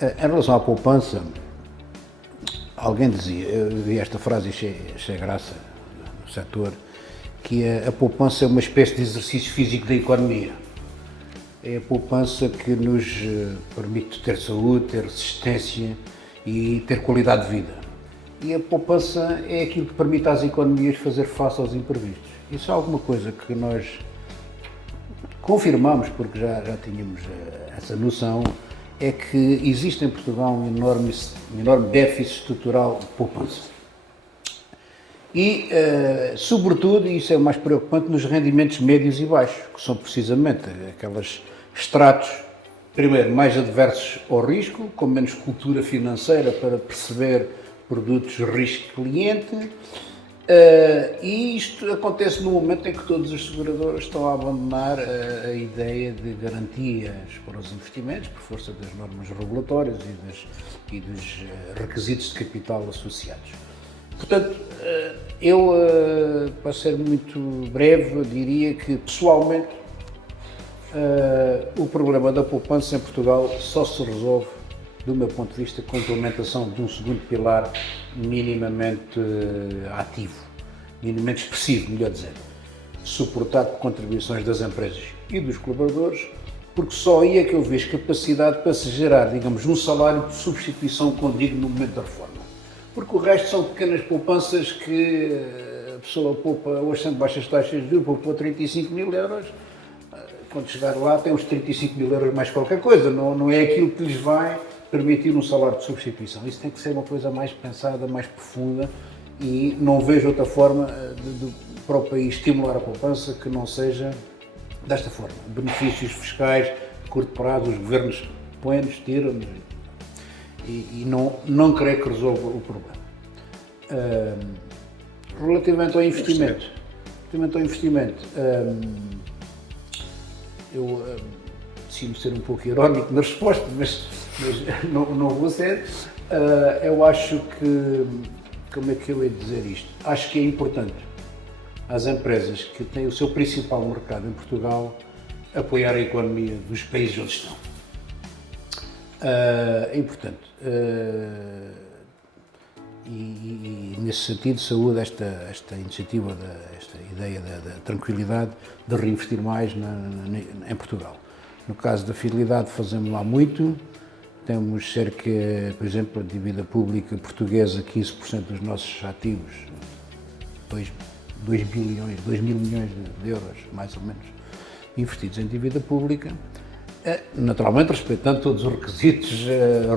Em relação à poupança, alguém dizia, eu vi esta frase e achei graça no setor, que a poupança é uma espécie de exercício físico da economia. É a poupança que nos permite ter saúde, ter resistência e ter qualidade de vida. E a poupança é aquilo que permite às economias fazer face aos imprevistos. Isso é alguma coisa que nós confirmamos, porque já tínhamos essa noção, é que existe em Portugal um enorme déficit estrutural de poupança. E, sobretudo, e isso é o mais preocupante, nos rendimentos médios e baixos, que são precisamente aqueles estratos, primeiro, mais adversos ao risco, com menos cultura financeira para perceber produtos risco-cliente, e isto acontece no momento em que todas as seguradoras estão a abandonar a ideia de garantias para os investimentos, por força das normas regulatórias e dos requisitos de capital associados. Portanto, eu, para ser muito breve, diria que, pessoalmente, o problema da poupança em Portugal só se resolve, do meu ponto de vista, com a implementação de um segundo pilar minimamente ativo, minimamente expressivo, melhor dizendo, suportado por contribuições das empresas e dos colaboradores, porque só aí é que eu vejo capacidade para se gerar, digamos, um salário de substituição condigno no momento da reforma. Porque o resto são pequenas poupanças que a pessoa poupa, hoje sendo baixas taxas de juros, poupou 35 mil euros, quando chegar lá tem uns 35 mil euros mais qualquer coisa, não é aquilo que lhes vai permitir um salário de substituição. Isso tem que ser uma coisa mais pensada, mais profunda, e não vejo outra forma para o país estimular a poupança que não seja desta forma. Benefícios fiscais, de curto prazo, os governos põem-nos, tiram-nos, e não creio que resolva o problema. Relativamente ao investimento, eu decido ser um pouco irónico na resposta, mas não vou ser. Eu acho que, como é que eu ia dizer isto? Acho que é importante às empresas que têm o seu principal mercado em Portugal apoiar a economia dos países onde estão. É importante. E nesse sentido saúdo esta iniciativa, esta ideia da tranquilidade de reinvestir mais em Portugal. No caso da fidelidade fazemos lá muito, temos cerca, por exemplo, a dívida pública portuguesa, 15% dos nossos ativos, 2 mil milhões de euros, mais ou menos, investidos em dívida pública, naturalmente respeitando todos os requisitos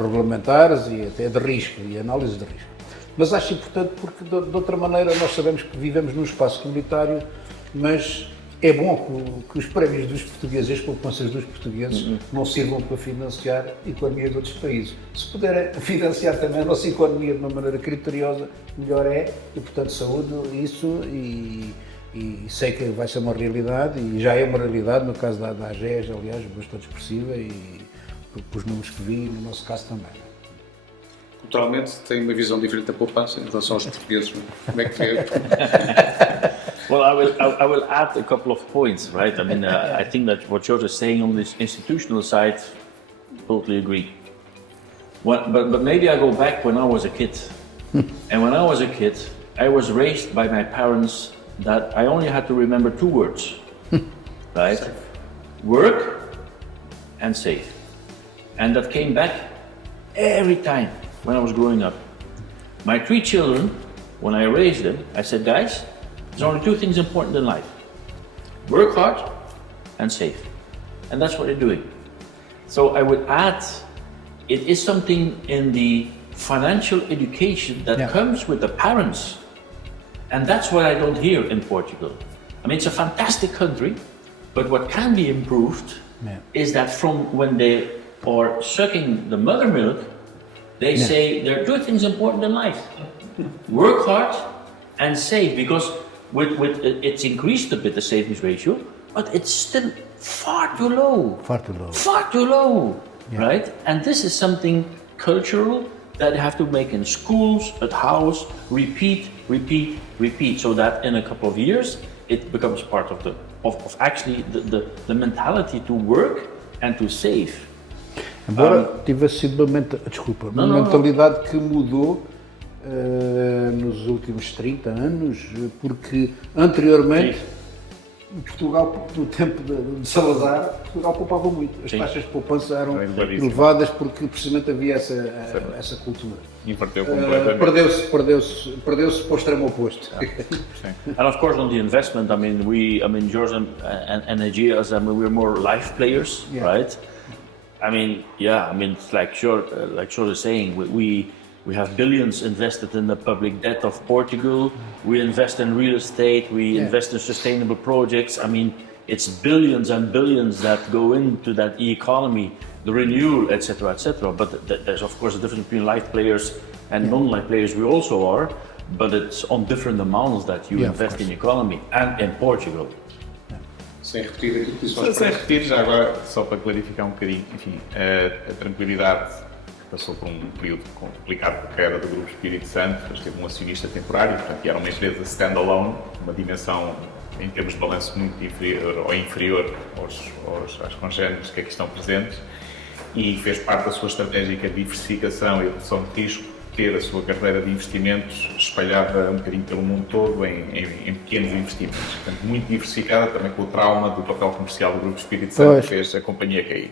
regulamentares e até de risco e análise de risco. Mas acho importante porque, de outra maneira, nós sabemos que vivemos num espaço comunitário, mas é bom que os prémios dos portugueses, as poupanças dos portugueses, não sirvam para financiar a economia de outros países. Se puderem financiar também a nossa economia de uma maneira criteriosa, melhor é, e portanto saúdo isso e sei que vai ser uma realidade, e já é uma realidade no caso da AGES, aliás, bastante expressiva, e pelos números que vi, no nosso caso também. Culturalmente tem uma visão diferente da poupança em relação aos portugueses. Como é que vê? Well, I will add a couple of points, right? I mean, I think that what George is saying on this institutional side, totally agree. But maybe I go back when I was a kid. And when I was a kid, I was raised by my parents that I only had to remember 2 words, right? Safe. Work and save. And that came back every time when I was growing up. My 3 children, when I raised them, I said, guys, there's only 2 things important in life. Work hard and save. And that's what they're doing. So I would add, it is something in the financial education that comes with the parents. And that's what I don't hear in Portugal. I mean, it's a fantastic country, but what can be improved is that from when they are sucking the mother milk, they say there are 2 things important in life. Work hard and save, because it's increased a bit the savings ratio, but it's still far too low. Far too low. Far too low, right? And this is something cultural that you have to make in schools, at house, repeat, so that in a couple of years it becomes part of actually the mentality to work and to save. Embora tivesse sido uma mentalidade que mudou nos últimos 30 anos, porque anteriormente Portugal, no tempo de Salazar, Portugal poupava muito. As taxas de poupança eram elevadas porque precisamente havia essa cultura. Inverteu completamente. Perdeu-se para o extremo oposto. And of course, on the investment, I mean, George and Nigeria, we're more life players, right? It's like Short is saying, we have billions invested in the public debt of Portugal. We invest in real estate. We invest in sustainable projects. I mean, it's billions and billions that go into that economy, the renewal, etc., etc. But there's of course a difference between life players and non-life players. We also are, but it's on different amounts that you invest in economy and in Portugal. Sem repetir aquilo que disse. Sem repetir, já agora, só para clarificar um bocadinho, enfim, a tranquilidade passou por um período complicado porque era do Grupo Espírito Santo, mas teve um acionista temporário, portanto era uma empresa standalone, uma dimensão em termos de balanço muito inferior às congêneres que aqui estão presentes, e fez parte da sua estratégica de diversificação e redução de risco ter a sua carteira de investimentos espalhada um bocadinho pelo mundo todo em pequenos investimentos, portanto muito diversificada também com o trauma do papel comercial do Grupo Espírito Santo que fez a companhia cair.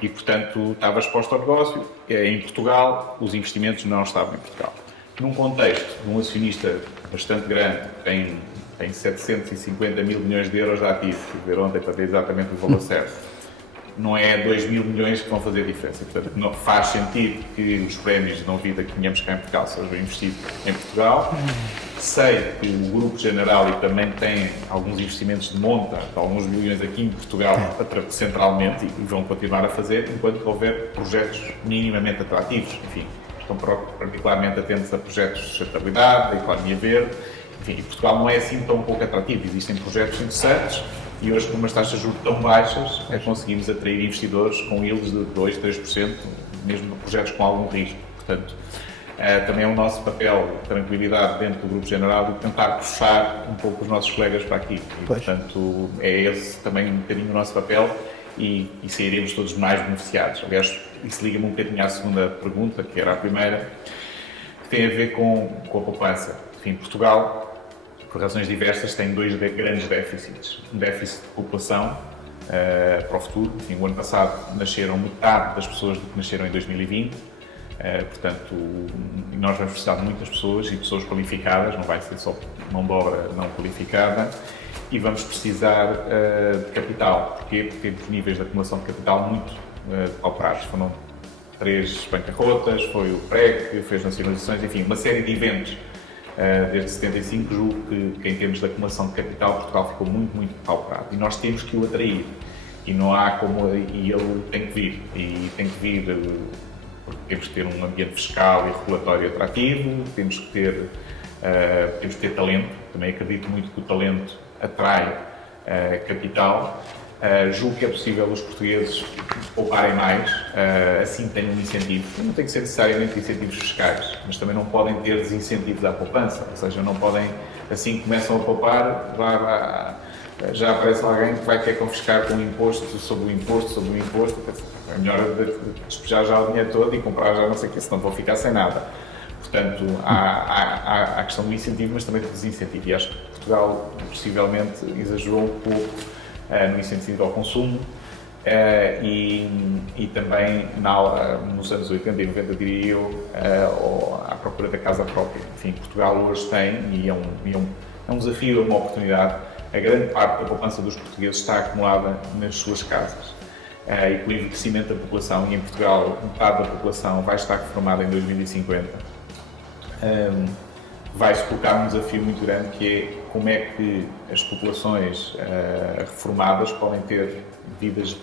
E, portanto, estava exposto ao negócio. Em Portugal, os investimentos não estavam em Portugal. Num contexto de um acionista bastante grande, que tem 750 mil milhões de euros de ativos, que ver ontem para ver exatamente o valor certo, não é 2 mil milhões que vão fazer a diferença. Portanto, não faz sentido que os prémios de não-vida que tínhamos cá em Portugal sejam investidos em Portugal. Sei que o Grupo Generali também tem alguns investimentos de monta, de alguns milhões aqui em Portugal, centralmente, e vão continuar a fazer, enquanto houver projetos minimamente atrativos. Enfim, estão particularmente atentos a projetos de sustentabilidade, da economia verde. Enfim, Portugal não é assim tão pouco atrativo. Existem projetos interessantes e hoje, com umas taxas de juros tão baixas, conseguimos atrair investidores com yields de 2%, 3%, mesmo projetos com algum risco. Portanto, também é o nosso papel de tranquilidade dentro do Grupo General de tentar puxar um pouco os nossos colegas para aqui. E, portanto, é esse também um bocadinho o nosso papel e sairemos todos mais beneficiados. Aliás, isso liga-me um bocadinho à segunda pergunta, que era a primeira, que tem a ver com a poupança. Enfim, Portugal, por razões diversas, tem dois grandes déficits. Um déficit de população para o futuro. Enfim, o ano passado nasceram metade das pessoas do que nasceram em 2020. Portanto, nós vamos precisar de muitas pessoas e pessoas qualificadas, não vai ser só mão de obra não qualificada, e vamos precisar de capital. Porquê? Porque temos níveis de acumulação de capital muito pauperados. Foram 3 bancarrotas, foi o PREC, fez nacionalizações, enfim, uma série de eventos. Desde 75, julgo que em termos de acumulação de capital, Portugal ficou muito, muito pauperado. E nós temos que o atrair. E não há como... E ele tem que vir. E tem que vir... porque temos que ter um ambiente fiscal e regulatório atrativo, temos que ter talento. Também acredito muito que o talento atrai capital. Julgo que é possível os portugueses pouparem mais, assim têm um incentivo. Não tem que ser necessariamente incentivos fiscais, mas também não podem ter desincentivos à poupança, ou seja, não podem, assim que começam a poupar, já aparece alguém que vai querer confiscar com um imposto sobre o imposto sobre o imposto. É melhor despejar já o dinheiro todo e comprar já não sei o que, senão vou ficar sem nada. Portanto, há a questão do incentivo, mas também do desincentivo. E acho que Portugal, possivelmente, exagerou um pouco no incentivo ao consumo e também nos anos 80 e 90, diria eu, à procura da casa própria. Enfim, Portugal hoje tem, e é um desafio, é uma oportunidade. A grande parte da poupança dos portugueses está acumulada nas suas casas. E com o envelhecimento da população, e em Portugal metade da população vai estar reformada em 2050, vai-se colocar um desafio muito grande, que é como é que as populações reformadas podem ter vidas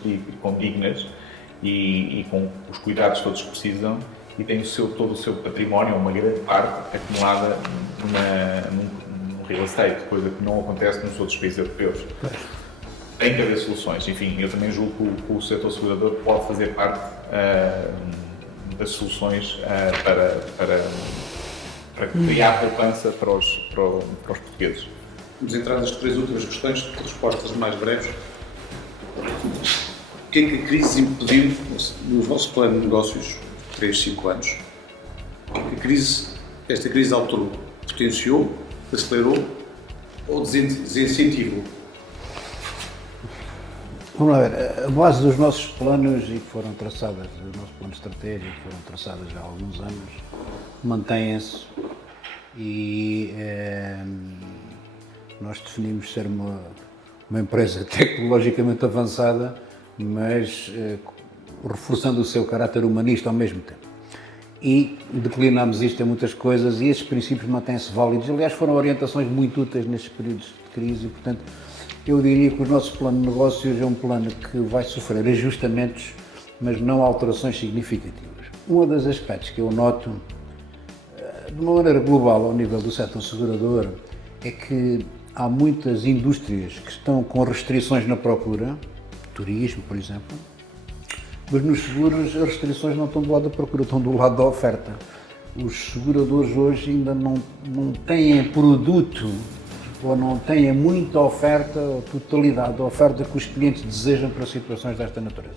dignas e com os cuidados todos que precisam, e têm todo o seu património, uma grande parte, acumulada num real estate, coisa que não acontece nos outros países europeus. Tem que haver soluções. Enfim, eu também julgo que o setor segurador pode fazer parte das soluções para criar poupança para os portugueses. Vamos entrar nas 3 últimas questões, respostas mais breves. O que é que a crise impediu no vosso plano de negócios, 3, 5 anos? O que é que esta crise alterou? Potenciou, acelerou ou desincentivou? Vamos lá ver, a base dos nossos planos, e que foram traçadas, o nosso plano estratégico, que foram traçadas já há alguns anos, mantêm-se e nós definimos ser uma empresa tecnologicamente avançada, mas reforçando o seu caráter humanista ao mesmo tempo. E declinámos isto em muitas coisas e esses princípios mantêm-se válidos. Aliás, foram orientações muito úteis nestes períodos de crise e, portanto, eu diria que o nosso plano de negócios é um plano que vai sofrer ajustamentos, mas não alterações significativas. Um dos aspectos que eu noto, de uma maneira global, ao nível do setor segurador, é que há muitas indústrias que estão com restrições na procura, turismo, por exemplo, mas nos seguros as restrições não estão do lado da procura, estão do lado da oferta. Os seguradores hoje ainda não têm produto ou não têm muita oferta, ou totalidade da oferta que os clientes desejam para situações desta natureza.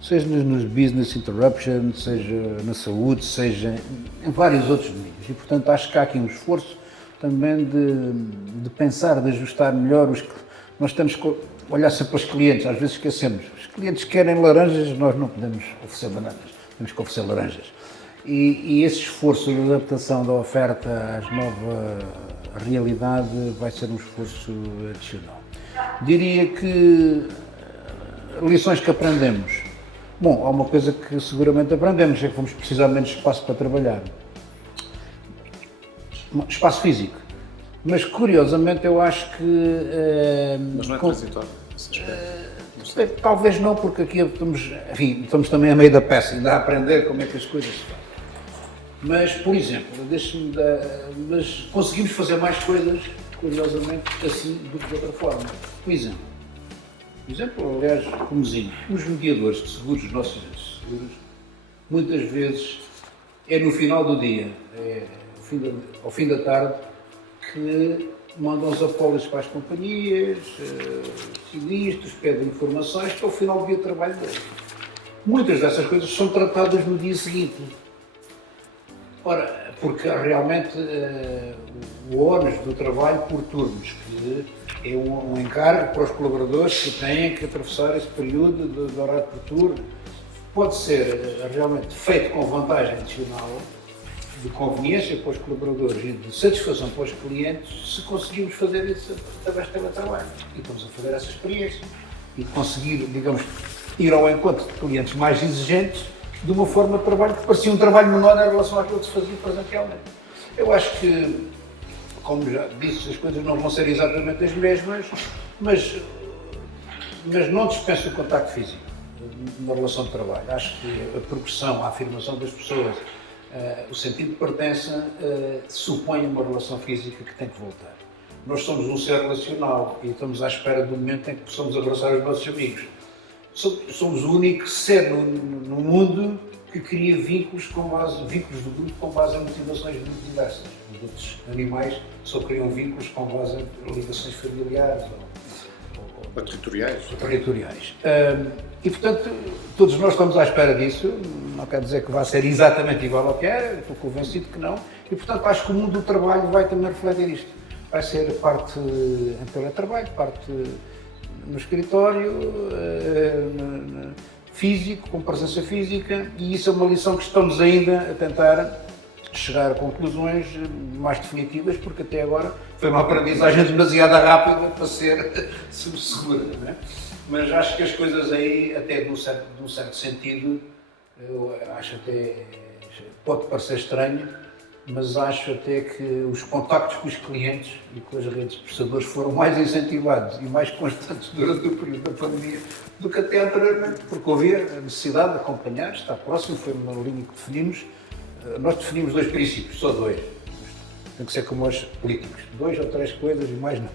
Seja nos business interruption, seja na saúde, seja em vários outros domínios. E, portanto, acho que há aqui um esforço também de pensar, de ajustar melhor os que nós temos que olhar sempre para os clientes, às vezes esquecemos. Os clientes querem laranjas, nós não podemos oferecer bananas, temos que oferecer laranjas. E esse esforço de adaptação da oferta às novas realidade vai ser um esforço adicional. Diria que lições que aprendemos. Bom, há uma coisa que seguramente aprendemos, é que vamos precisar de menos espaço para trabalhar. Espaço físico. Mas, curiosamente, eu acho que... Mas não é transitório, esse aspecto. Talvez não, porque aqui estamos também a meio da peça, ainda a aprender como é que as coisas se fazem. Mas, por exemplo, mas conseguimos fazer mais coisas, curiosamente, assim do que de outra forma. Por exemplo, aliás, comozinho, os mediadores de seguros, os nossos agentes de seguros, muitas vezes é no final do dia, ao fim da tarde, que mandam os apólices para as companhias, sinistros, pedem informações para o final do dia de trabalho deles. Muitas dessas coisas são tratadas no dia seguinte. Ora, porque realmente o ónus do trabalho por turnos, que é um encargo para os colaboradores que têm que atravessar esse período de horário por turno, pode ser realmente feito com vantagem adicional, de conveniência para os colaboradores e de satisfação para os clientes, se conseguirmos fazer isso através do teletrabalho. E estamos a fazer essa experiência e conseguir, digamos, ir ao encontro de clientes mais exigentes de uma forma de trabalho que parecia um trabalho menor em relação àquilo que se fazia presencialmente. Eu acho que, como já disse, as coisas não vão ser exatamente as mesmas, mas não dispenso o contacto físico na relação de trabalho. Acho que a progressão, a afirmação das pessoas, o sentido de pertença supõe uma relação física que tem que voltar. Nós somos um ser relacional e estamos à espera do momento em que possamos abraçar os nossos amigos. Somos o único ser no mundo que cria vínculos do grupo com base em motivações muito diversas. Os outros animais só criam vínculos com base em ligações familiares ou territoriais. E, portanto, todos nós estamos à espera disso. Não quer dizer que vá ser exatamente igual ao que era, estou convencido que não. E, portanto, acho que o mundo do trabalho vai também refletir isto. Vai ser parte em teletrabalho, parte no escritório, físico, com presença física, e isso é uma lição que estamos ainda a tentar chegar a conclusões mais definitivas, porque até agora foi uma aprendizagem demasiado rápida para ser segura, não é? Mas acho que as coisas aí, até de um certo sentido, eu acho até, pode parecer estranho, mas acho até que os contactos com os clientes e com as redes de prestadores foram mais incentivados e mais constantes durante o período da pandemia do que até anteriormente, porque havia a necessidade de acompanhar, estar próximo, foi uma linha que definimos. Nós definimos 2 princípios, só 2. Tem que ser como os políticos, 2 ou 3 coisas e mais não.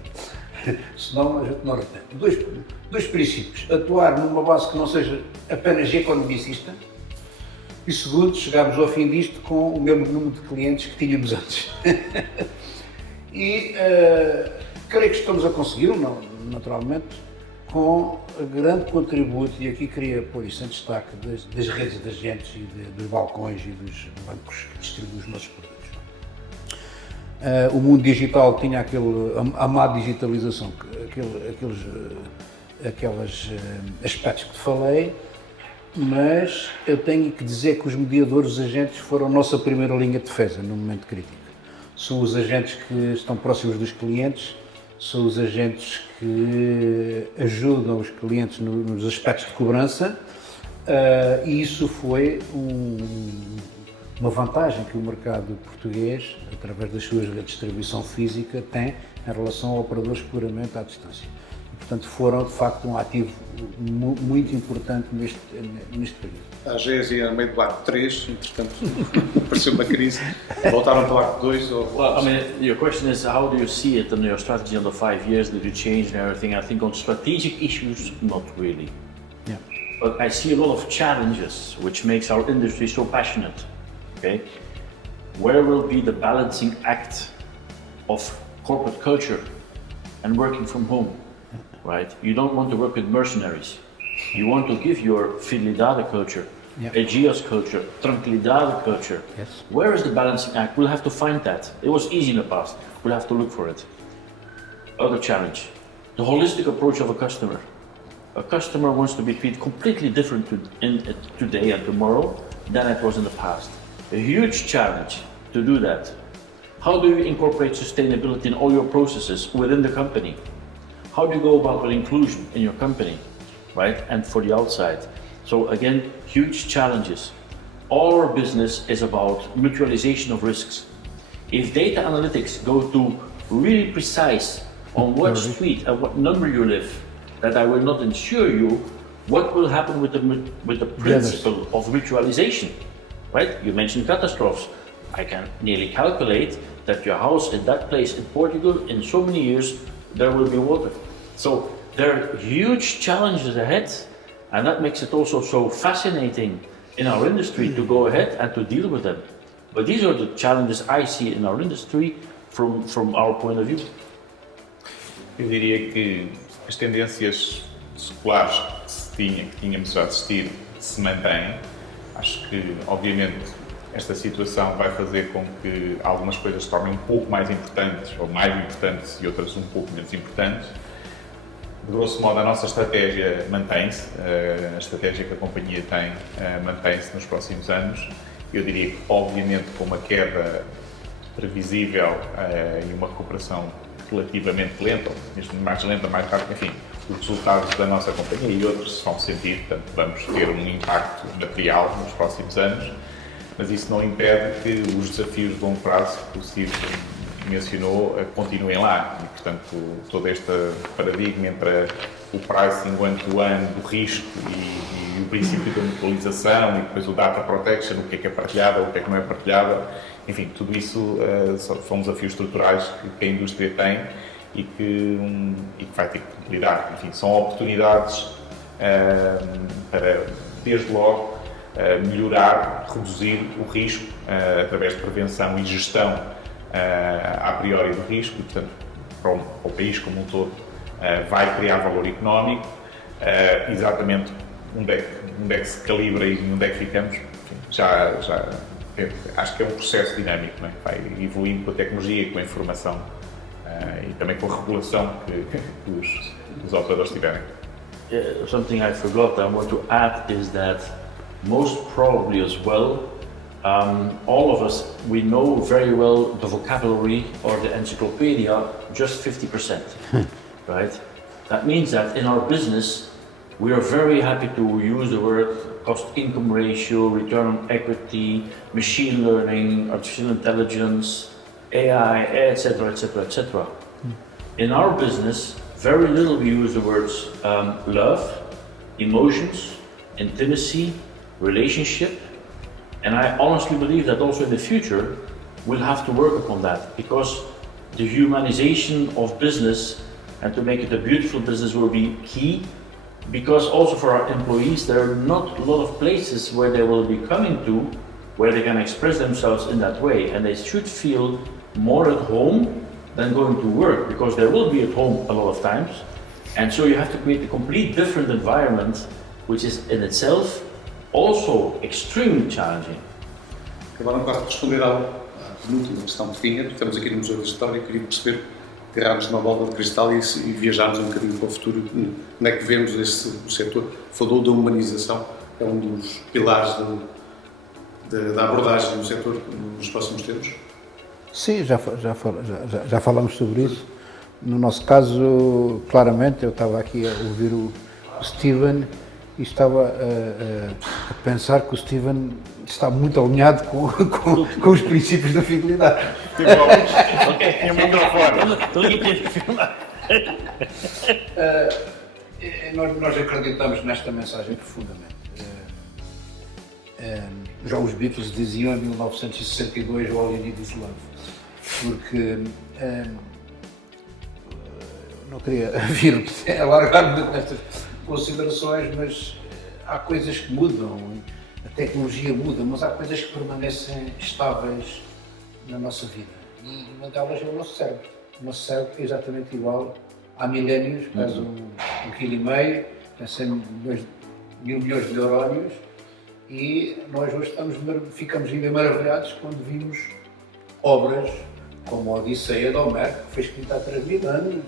Senão a gente não retém. Dois princípios. Atuar numa base que não seja apenas economicista e segundo, chegarmos ao fim disto com o mesmo número de clientes que tínhamos antes. E creio que estamos a conseguir, naturalmente, com grande contributo, e aqui queria pôr isso em destaque, das redes de agentes e dos balcões e dos bancos que distribuem os nossos produtos. O mundo digital tinha a má digitalização, aqueles aspectos que te falei, mas eu tenho que dizer que os mediadores, os agentes, foram a nossa primeira linha de defesa no momento crítico. São os agentes que estão próximos dos clientes, são os agentes que ajudam os clientes nos aspectos de cobrança, e isso foi uma vantagem que o mercado português, através das suas redes de distribuição física, tem em relação a operadores puramente à distância. E, portanto, foram, de facto, um ativo muito importante neste período. A AGES ia no meio do arco 3, entretanto, apareceu uma crise, voltaram para o arco 2 ou... Well, I mean, your question is how do you see it in your strategy on the 5 years? Did you change and everything? I think on strategic issues, not really. Yeah. But I see a lot of challenges, which makes our industry so passionate. Okay, where will be the balancing act of corporate culture and working from home? Right? You don't want to work with mercenaries. You want to give your Fidelidade culture, Aegeos culture, Tranquilidade culture. Yes. Where is the balancing act? We'll have to find that. It was easy in the past. We'll have to look for it. Other challenge, the holistic approach of a customer. A customer wants to be treated completely different today and tomorrow than it was in the past. A huge challenge to do that. How do you incorporate sustainability in all your processes within the company? How do you go about with inclusion in your company, right? And for the outside. So again, huge challenges. All our business is about mutualization of risks. If data analytics go to really precise on what street and what number you live, that I will not insure you, what will happen with the principle of mutualization? Right? You mentioned catastrophes. I can nearly calculate that your house in that place in Portugal, in so many years, there will be water. So there are huge challenges ahead, and that makes it also so fascinating in our industry to go ahead and to deal with them. But these are the challenges I see in our industry from our point of view. Eu diria que as tendências seculares que tínhamos a assistir se mantêm. Acho que, obviamente, esta situação vai fazer com que algumas coisas se tornem um pouco mais importantes, ou mais importantes, e outras um pouco menos importantes. De grosso modo, a nossa estratégia mantém-se, a estratégia que a companhia tem mantém-se nos próximos anos. Eu diria que, obviamente, com uma queda previsível e uma recuperação relativamente lenta, ou mesmo mais lenta, mais rápida, enfim, os resultados da nossa companhia e outros se vão sentir, portanto vamos ter um impacto material nos próximos anos, mas isso não impede que os desafios de longo prazo que o Steve mencionou continuem lá e, portanto, todo este paradigma entre o pricing one-to-one do risco e o princípio da mutualização e depois o data protection, o que é partilhado, o que é que não é partilhado, enfim, tudo isso são desafios estruturais que a indústria tem e que vai ter que lidar. Enfim, são oportunidades para, desde logo, melhorar, reduzir o risco através de prevenção e gestão a priori do risco, e, portanto, para o país como um todo, vai criar valor económico, exatamente onde é que se calibra e onde é que ficamos. Enfim, acho que é um processo dinâmico, não é? Vai evoluindo com a tecnologia, com a informação e também com a regulação que os operadores tiverem. Something I forgot I want to add is that most probably as well, all of us, we know very well the vocabulary or the encyclopedia, just 50%, right? That means that in our business, we are very happy to use the word cost-income ratio, return on equity, machine learning, artificial intelligence, AI, etc., etc., etc. In our business, very little we use the words love, emotions, intimacy, relationship, and I honestly believe that also in the future, will have to work upon that, because the humanization of business and to make it a beautiful business will be key, because also for our employees there are not a lot of places where they will be coming to where they can express themselves in that way, and they should feel more at home than going to work, because they will be at home a lot of times, and so you have to create a complete different environment, which is in itself also extremely challenging. Agora não gosto de responder à penúltima questão que tinha, porque estamos aqui no Museu da História e queria perceber, agarrarmos numa bola de cristal e viajarmos um bocadinho para o futuro, como é que vemos o setor. Falou da humanização, é um dos pilares da abordagem do setor nos próximos tempos. Sim, já falamos sobre isso. No nosso caso, claramente, eu estava aqui a ouvir o Steven e estava a pensar que o Steven está muito alinhado com os princípios da fidelidade. Tinha um microfone. Nós acreditamos nesta mensagem profundamente. Já os Beatles diziam em 1962 All You Need Is Love, porque não queria vir alargar-me nestas considerações, mas há coisas que mudam, a tecnologia muda, mas há coisas que permanecem estáveis na nossa vida, e uma delas é o nosso cérebro. O nosso cérebro é exatamente igual há milénios, pesa 1,5 kg, tem 100 mil milhões de neurónios, e nós hoje ficamos ainda maravilhados quando vimos obras como a Odisseia de Homero, que foi escrita há 3.000 anos,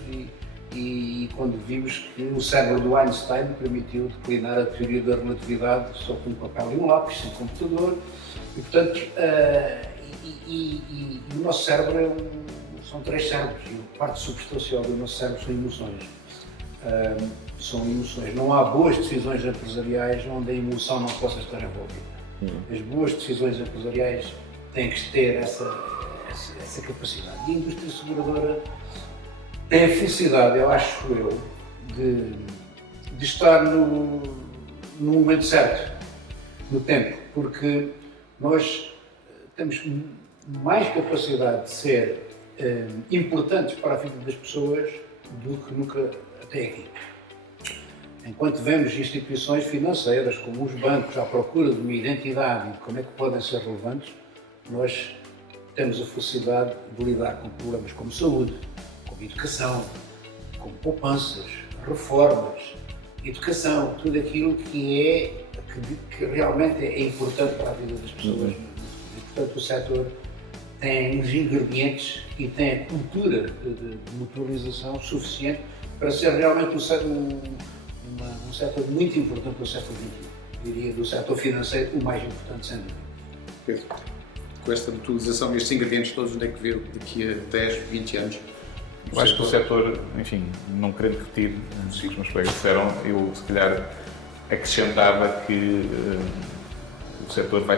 e quando vimos que o cérebro do Einstein permitiu declinar a teoria da relatividade só com um papel e um lápis, sem computador, e portanto, o nosso cérebro são 3 cérebros, e a parte substancial do nosso cérebro são emoções. Não há boas decisões empresariais onde a emoção não possa estar envolvida. As boas decisões empresariais têm que ter essa capacidade. E a indústria seguradora tem a felicidade, eu acho de estar no momento certo, no tempo, porque nós temos mais capacidade de ser importantes para a vida das pessoas do que nunca até aqui. Enquanto vemos instituições financeiras, como os bancos, à procura de uma identidade e de como é que podem ser relevantes, nós temos a felicidade de lidar com problemas como saúde, como educação, como poupanças, reformas, educação, tudo aquilo que realmente é importante para a vida das pessoas. E, portanto, o setor tem os ingredientes e tem a cultura de mutualização suficiente para ser realmente um setor muito importante do século XXI. Diria do setor financeiro o mais importante, sem dúvida. Pedro, com esta mutualização e estes ingredientes todos, onde é que vê daqui a 10, 20 anos? Eu acho que o setor, enfim, não querendo repetir o que os meus colegas disseram, eu se calhar acrescentava que o setor vai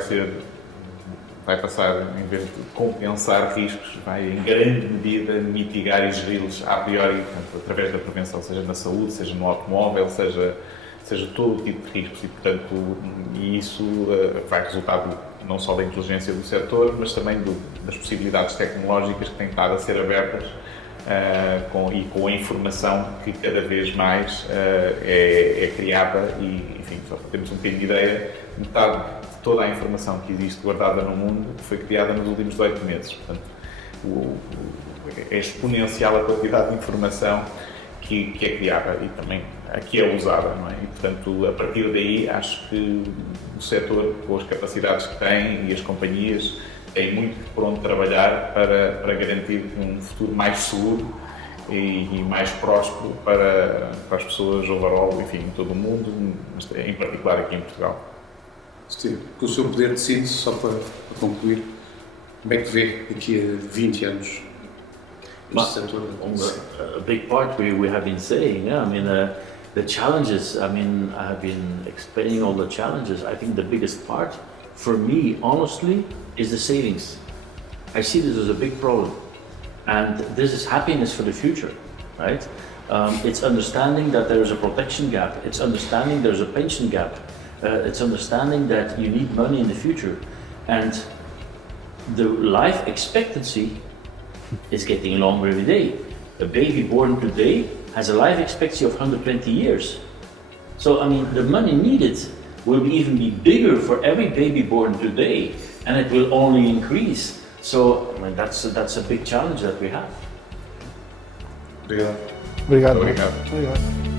passar, em vez de compensar riscos, vai em grande medida mitigar e geri-los a priori, portanto, através da prevenção, seja na saúde, seja no automóvel, seja todo o tipo de riscos, e portanto isso vai resultar não só da inteligência do setor, mas também das possibilidades tecnológicas que têm estado a ser abertas com a informação que cada vez mais é criada e, enfim, só para termos um bocadinho de ideia, metade de toda a informação que existe guardada no mundo foi criada nos últimos 18 meses. Portanto, é exponencial a quantidade de informação que é criada e também aqui é usada, não é? E, portanto, a partir daí, acho que o setor, com as capacidades que tem e as companhias, tem muito por onde trabalhar para garantir um futuro mais seguro e mais próspero para as pessoas overall, enfim, em todo o mundo, mas em particular aqui em Portugal. Steve, com o seu poder de síntese, só para concluir, como é que vê daqui a 20 anos este setor? A big part we have been saying, yeah, I mean, the challenges, I mean, I have been explaining all the challenges. I think the biggest part, for me, honestly, is the savings. I see this as a big problem. And this is happiness for the future, right? It's understanding that there is a protection gap. It's understanding there's a pension gap. It's understanding that you need money in the future. And the life expectancy is getting longer every day. A baby born today has a life expectancy of 120 years. So, I mean, the money needed will even be bigger for every baby born today, and it will only increase. So, I mean, that's a big challenge that we have. Obrigado. Obrigado. Obrigado. Obrigado.